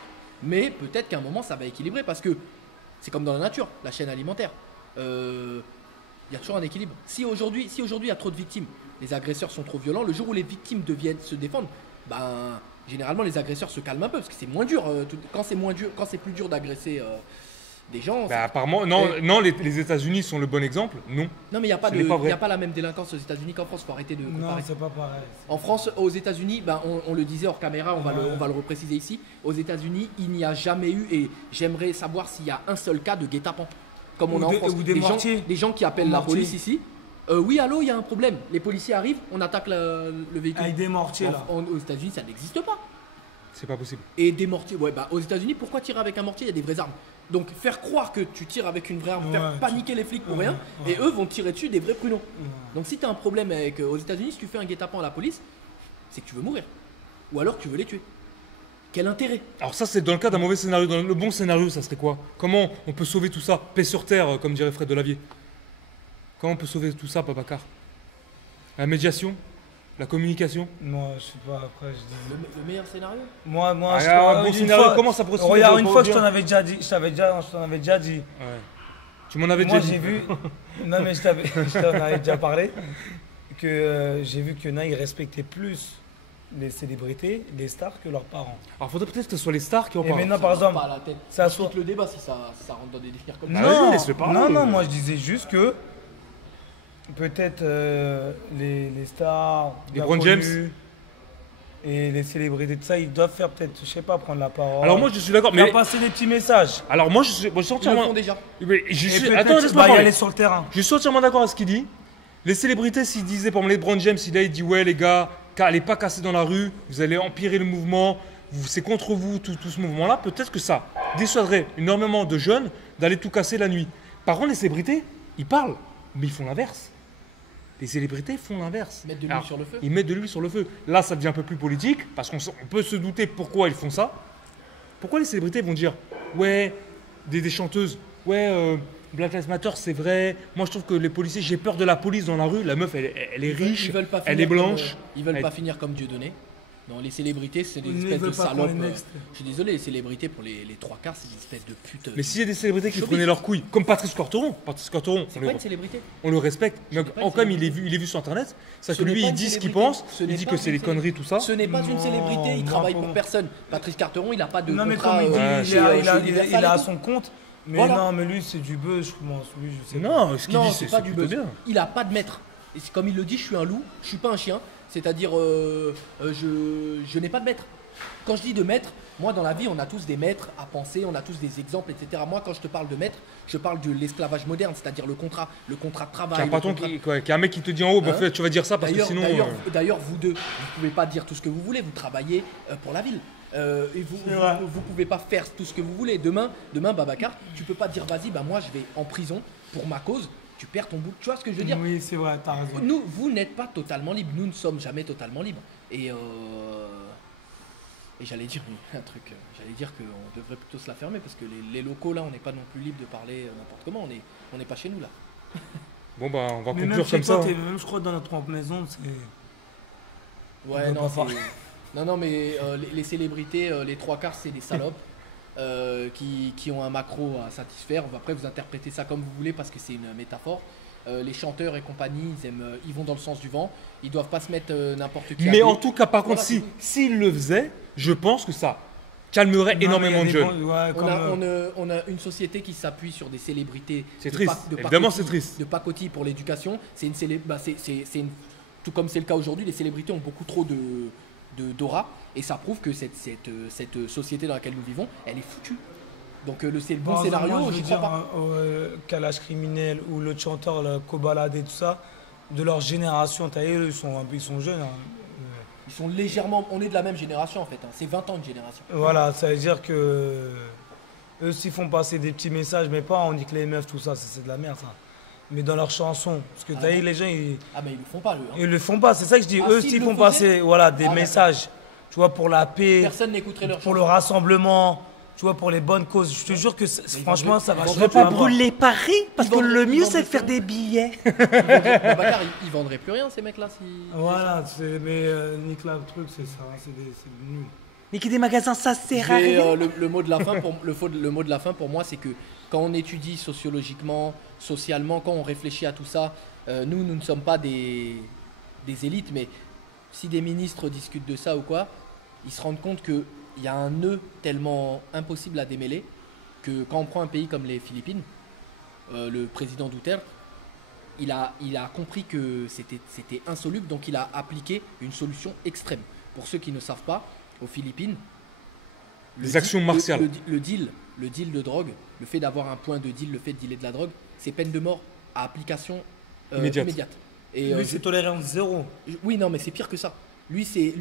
Mais peut-être qu'à un moment, ça va équilibrer parce que c'est comme dans la nature, la chaîne alimentaire. Il y a toujours un équilibre. Si aujourd'hui il y a trop de victimes, les agresseurs sont trop violents, le jour où les victimes se défendent, généralement les agresseurs se calment un peu parce que c'est moins dur. Quand c'est plus dur d'agresser des gens. Apparemment, non, les États-Unis sont le bon exemple. Non. Non, mais il n'y a pas la même délinquance aux États-Unis qu'en France. Il faut arrêter de comparer. Non, c'est pas pareil. En France, aux États-Unis, on le disait hors caméra, on va le repréciser ici. Aux États-Unis, il n'y a jamais eu, et j'aimerais savoir s'il y a un seul cas de guet-apens. Comme on a en France. Ou des gens qui appellent la police ici. Oui, allô, il y a un problème. Les policiers arrivent, on attaque le véhicule. Avec des mortiers là. Aux États-Unis, ça n'existe pas. C'est pas possible. Et des mortiers. Aux États-Unis, pourquoi tirer avec un mortier ? Il y a des vraies armes. Donc faire croire que tu tires avec une vraie arme, faire paniquer les flics pour rien, et eux vont tirer dessus des vrais pruneaux. Donc si tu as un problème aux États-Unis, si tu fais un guet-apens à la police, c'est que tu veux mourir. Ou alors tu veux les tuer. Quel intérêt ? Alors ça c'est dans le cas d'un mauvais scénario. Dans le bon scénario, ça serait quoi ? Comment on peut sauver tout ça ? Paix sur terre, comme dirait Fred Delavier. Comment on peut sauver tout ça, Babacar ? La médiation ? La communication ? Moi, je sais pas, après je dis... Le meilleur scénario ? Moi, bon scénario, comment ça pourrait se sauver ? Regarde, une fois que je t'en avais déjà dit. Ouais. Tu m'en avais Moi, déjà dit. j'ai vu... Non, mais je t'en avais déjà parlé. Que j'ai vu qu'il y en a, ils respectaient plus les célébrités, les stars que leurs parents. Alors faudrait peut-être que ce soit les stars qui en Et parlent. maintenant, par exemple... Pas à la tête. Ça Soit le débat si ça rentre dans des délires comme ça. Vas-y, laisse-le parler. Non, moi je disais juste que peut-être les stars, LeBron James et les célébrités de ça, ils doivent faire peut-être, je sais pas, prendre la parole. Alors moi je suis d'accord, faire mais passer des petits messages. alors moi je suis Ils le entièrement. font déjà. Mais je Et suis. peut-être Attends, laisse-moi y parler. aller sur le terrain. Je suis entièrement d'accord avec ce qu'il dit. Les célébrités, s'ils disaient, par exemple, LeBron James, il dit ouais les gars, allez pas casser dans la rue, vous allez empirer le mouvement, c'est contre vous tout ce mouvement-là, peut-être que ça dissuaderait énormément de jeunes d'aller tout casser la nuit. Par contre, les célébrités, ils parlent, mais ils font l'inverse. Les célébrités font l'inverse. Mettre de l'huile sur le feu. Ils mettent de l'huile sur le feu. Là, ça devient un peu plus politique, parce qu'on peut se douter pourquoi ils font ça. Pourquoi les célébrités vont dire, ouais, des chanteuses, ouais, Black Lives Matter, c'est vrai. Moi, je trouve que les policiers, j'ai peur de la police dans la rue. La meuf, elle est riche, Ils veulent pas elle finir est blanche. ils veulent pas finir comme Dieudonné. Non, les célébrités, c'est des Ils ne espèces de veulent pas qu'on salopes. les next. Je suis désolé, les célébrités, pour les trois quarts, c'est des espèces de putes. Mais s'il y a des célébrités qui Showbiz. prenaient leurs couilles, comme Patrice Corteron, C'est quoi une célébrité? on le respecte. Mais n'est pas en une comme il célébrité. est vu sur Internet, c'est Ce que n'est lui, pas il une dit ce qu'il célébrité. pense, Ce il n'est dit pas que c'est une des conneries, tout ça. Ce n'est pas une Non, célébrité, il non, travaille pour pour moi. personne. Patrice Carteron, il n'a pas de Non, mais contrat. comme il dit, chez Universal il a et tout. son compte. Mais Voilà. non, mais lui, c'est du buzz, je pense. Lui, je sais pas. Non, ce qu'il Non, dit, c'est pas du plutôt buzz. bien. Il a pas de maître. Et comme il le dit, je suis un loup, je suis pas un chien. C'est-à-dire, je n'ai pas de maître. Quand je dis de maître, moi dans la vie, on a tous des maîtres à penser, on a tous des exemples, etc. Moi, quand je te parle de maître, je parle de l'esclavage moderne, c'est-à-dire le contrat de Qu'il y a travail. un le patron contrat- qui a un mec qui te dit en haut, bah, Hein tu vas dire ça parce que sinon. D'ailleurs, vous deux, vous pouvez pas dire tout ce que vous voulez, vous travaillez pour la ville. Et C'est vrai. vous pouvez pas faire tout ce que vous voulez. Demain, Babacar, tu peux pas dire vas-y, bah moi je vais en prison pour ma cause. Tu perds ton bout. Tu vois ce que je veux dire? Oui, c'est vrai, t'as raison. Nous, vous n'êtes pas totalement libres. Nous ne sommes jamais totalement libres. Et j'allais dire un truc. J'allais dire qu'on devrait plutôt se la fermer parce que les locaux là, on n'est pas non plus libre de parler n'importe comment. On n'est pas chez nous là. Bon, bah, on va Mais même conclure chez comme ça. toi, même je crois dans notre maison, c'est. Ouais, On peut non, pas parler. non, mais les célébrités, les trois quarts, c'est des salopes qui ont un macro à satisfaire. Après, vous interprétez ça comme vous voulez parce que c'est une métaphore. Les chanteurs et compagnie, ils vont dans le sens du vent. Ils doivent pas se mettre n'importe qui. à Mais dos. en tout cas, par contre, Voilà, s'il le faisait, je pense que ça calmerait énormément de jeunes. On a une société qui s'appuie sur des célébrités. C'est de triste. de Évidemment, pacotille- c'est triste. De pacotille pour l'éducation. C'est une tout comme c'est le cas aujourd'hui, les célébrités ont beaucoup trop d'aura. Et ça prouve que cette société dans laquelle nous vivons, elle est foutue. Donc c'est le bon Par exemple, scénario, moi, je j'y veux crois dire, pas. Kalash Criminel ou le chanteur, le Kobalade et tout ça, de leur génération, t'as vu, ils sont jeunes. Hein. Ils sont légèrement. On est de la même génération en fait. Hein. C'est 20 ans de génération. Voilà, ça veut dire que eux s'ils font passer des petits messages, mais pas on dit que les meufs, tout ça, c'est de la merde ça. Mais dans leurs chansons, parce que t'as vu, les gens, Ah, mais ils le font pas, eux. Hein. ils le font pas, c'est ça que je dis. Ah, Eux, s'ils s'ils le font faisaient passer voilà, des Ah, messages, tu vois, pour la paix, Personne n'écouterait leur pour chanson. le rassemblement, tu vois, pour les bonnes causes. Je te jure que franchement, ça va ils changer vendraient plein de voix. Paris parce que le mieux, c'est de faire des billets. Babacar, ils vendraient plus rien, ces mecs-là. Si... Voilà, mais Nicolas, le truc, c'est ça, c'est nul. Mais qui des magasins, ça sert à Et, rien. le mot de la fin le mot de la fin pour moi, c'est que quand on étudie sociologiquement, socialement, quand on réfléchit à tout ça, nous ne sommes pas des élites, mais si des ministres discutent de ça ou quoi, ils se rendent compte qu'il y a un nœud tellement impossible à démêler que quand on prend un pays comme les Philippines, le président Duterte, il a compris que c'était insoluble, donc il a appliqué une solution extrême. Pour ceux qui ne savent pas, aux Philippines, Des actions martiales. Le deal de drogue, le fait d'avoir un point de deal, le fait de dealer de la drogue, c'est peine de mort à application immédiate. Et, Lui, c'est tolérance zéro. oui, non, mais c'est pire que ça. Lui, c'est,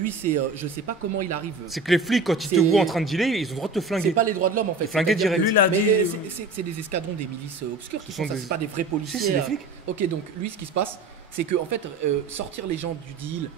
je sais pas comment il arrive. C'est que les flics, quand ils te C'est- voient en train de dealer, ils ont le droit de te C'est flinguer. pas les droits de l'homme en fait. Flinguer C'est-à-dire direct. que- Lui, il a mais dit- c'est des escadrons des milices obscures qui Ce font sont ça. des- C'est pas des vrais policiers. Si, c'est des flics. Ok, donc lui, ce qui se passe, c'est que en fait, sortir les gens du deal,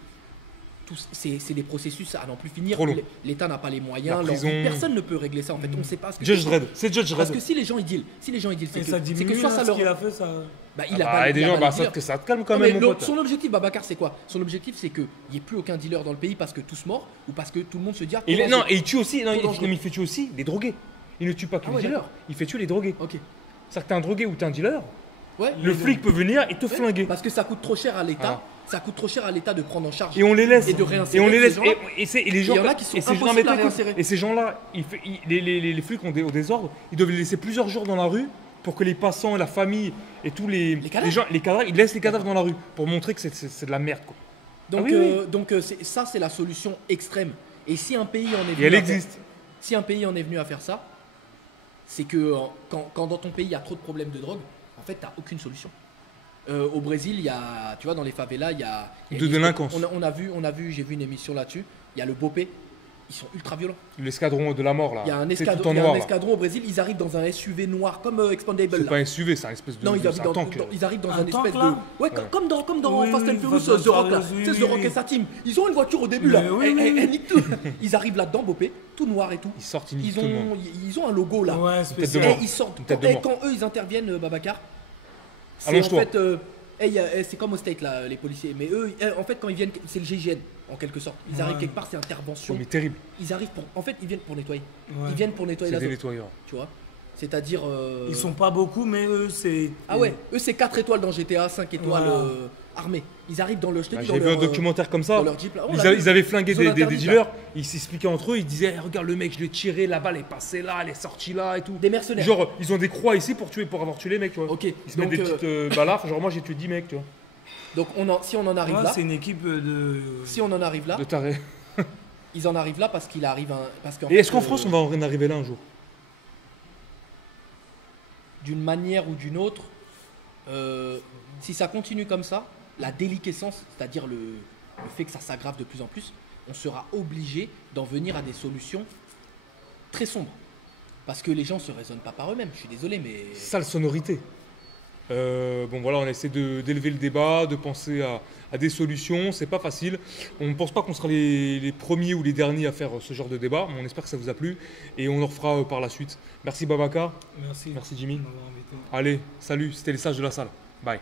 c'est des processus à n'en plus finir. Trop long. L'État n'a pas les moyens. La prison. Personne ne peut régler ça en fait. On sait pas ce que Judge c'est. Dredd, c'est Judge Parce Dredd. que si les gens ils dealent, c'est Et que, ça c'est diminue que soit ça ce leur. qu'il a fait, ça. Bah, Ah bah, et des il a gens, pas bah, les dealers. que ça te calme quand Non, même, mais mon pote. son objectif, Babacar, c'est quoi? Son objectif, c'est qu'il n'y ait plus aucun dealer dans le pays parce que tous morts ou parce que tout le monde se dit. Ah, Et trop non, dangereux. et il tue aussi, non, Trop dangereux. il fait tuer aussi les drogués. Il ne tue pas que Ah les ouais, dealers, d'accord. il fait tuer les drogués. Ok. C'est-à-dire que t'es un drogué ou t'es un dealer, Ouais. le flic peut venir et te Ouais, flinguer. Parce que ça coûte trop cher à l'État. Ah. Ça coûte trop cher à l'État de prendre en charge. Et on les laisse. Et de réinsérer Et on les ces laisse. gens-là. Et les gens, il y en a qui sont et ces gens, impossibles mais à t'écoutes. réinsérer. Et ces gens-là, les flics ont au désordre, ils doivent les laisser plusieurs jours dans la rue pour que les passants, la famille et tous les cadavres. gens, les cadavres, ils laissent les cadavres dans la rue pour montrer que c'est de la merde, quoi. Donc, Ah oui, ça, c'est la solution extrême. Et si un pays en est Et venu elle à faire- existe. si un pays en est venu à faire ça, c'est que quand dans ton pays il y a trop de problèmes de drogue, en fait, tu n'as aucune solution. Au Brésil, il y a, tu vois, dans les favelas, il y a De délinquance. On a vu, j'ai vu une émission là-dessus. Il y a le Bopé. ils sont ultra violents. L'escadron de la mort là. Il y a un C'est tout escadron, en il y a noir, un là. escadron au Brésil, ils arrivent dans un SUV noir comme Expandable. C'est Là. pas un SUV, c'est un espèce de. Non, ils c'est arrivent un dans, tank. ils arrivent dans Un un tank, espèce là de. Ouais, comme dans Oui, Fast and Furious, Fast and The Rock là. Furious, Tu sais, oui, The Rock oui. et sa team. Ils ont une voiture au début là. Mais oui, oui. Elle nique tout. Ils arrivent là-dedans, Bopé, tout noir et tout. Ils sortent, ils niquent Ils tout le monde. ont un logo là. Ouais, tête de spécial. mort. Et ils sortent. Une tête de Et mort. quand eux ils interviennent, Babacar, c'est en Allonge-toi. fait. C'est comme au State là, les policiers. Mais eux, en fait, quand ils viennent, c'est le GIGN en quelque sorte. Ils arrivent Ouais. quelque part, c'est intervention. Mais terrible. Ils arrivent pour. En fait, ils viennent pour nettoyer. Ouais. Ils viennent pour nettoyer C'est la des zone. nettoyeurs. Tu vois. C'est-à-dire. Ils sont pas beaucoup, mais eux, c'est. Ah ouais, eux c'est 4 étoiles dans GTA, 5 étoiles Ouais. armées. Ils arrivent dans le. Je te Bah, dis, J'avais dans vu un leur, documentaire comme ça. dans leur Jeep, là. Oh, Ils, on l'a vu. ils avaient flingué Zone des interdite, dealers. Ils s'expliquaient entre eux. Ils disaient eh, regarde le mec, je l'ai tiré, la balle est passée là, elle est sortie là et tout. Des mercenaires. Genre, ils ont des croix ici pour avoir tué les mecs, tu vois. Ok, Ils se mettent donc, des petites balafres. Genre, moi j'ai tué 10 mecs, tu vois. donc si on en arrive Ouais, là, c'est une équipe de. si on en arrive là, De taré. ils en arrivent là parce qu'il arrive un. Parce qu'en Et est-ce fait, qu'en France on va en arriver là un jour? d'une manière ou d'une autre, si ça continue comme ça, la déliquescence, c'est-à-dire le fait que ça s'aggrave de plus en plus, on sera obligé d'en venir à des solutions très sombres. Parce que les gens ne se raisonnent pas par eux-mêmes. Je suis désolé, mais. Sale sonorité. Bon voilà, on essaie d'élever le débat, de penser à des solutions. C'est pas facile. On ne pense pas qu'on sera les premiers ou les derniers à faire ce genre de débat, mais on espère que ça vous a plu et on en refera par la suite. Merci Babacar, Merci. merci Jimmy. de m'avoir invité. Allez, salut, c'était les sages de la salle. Bye.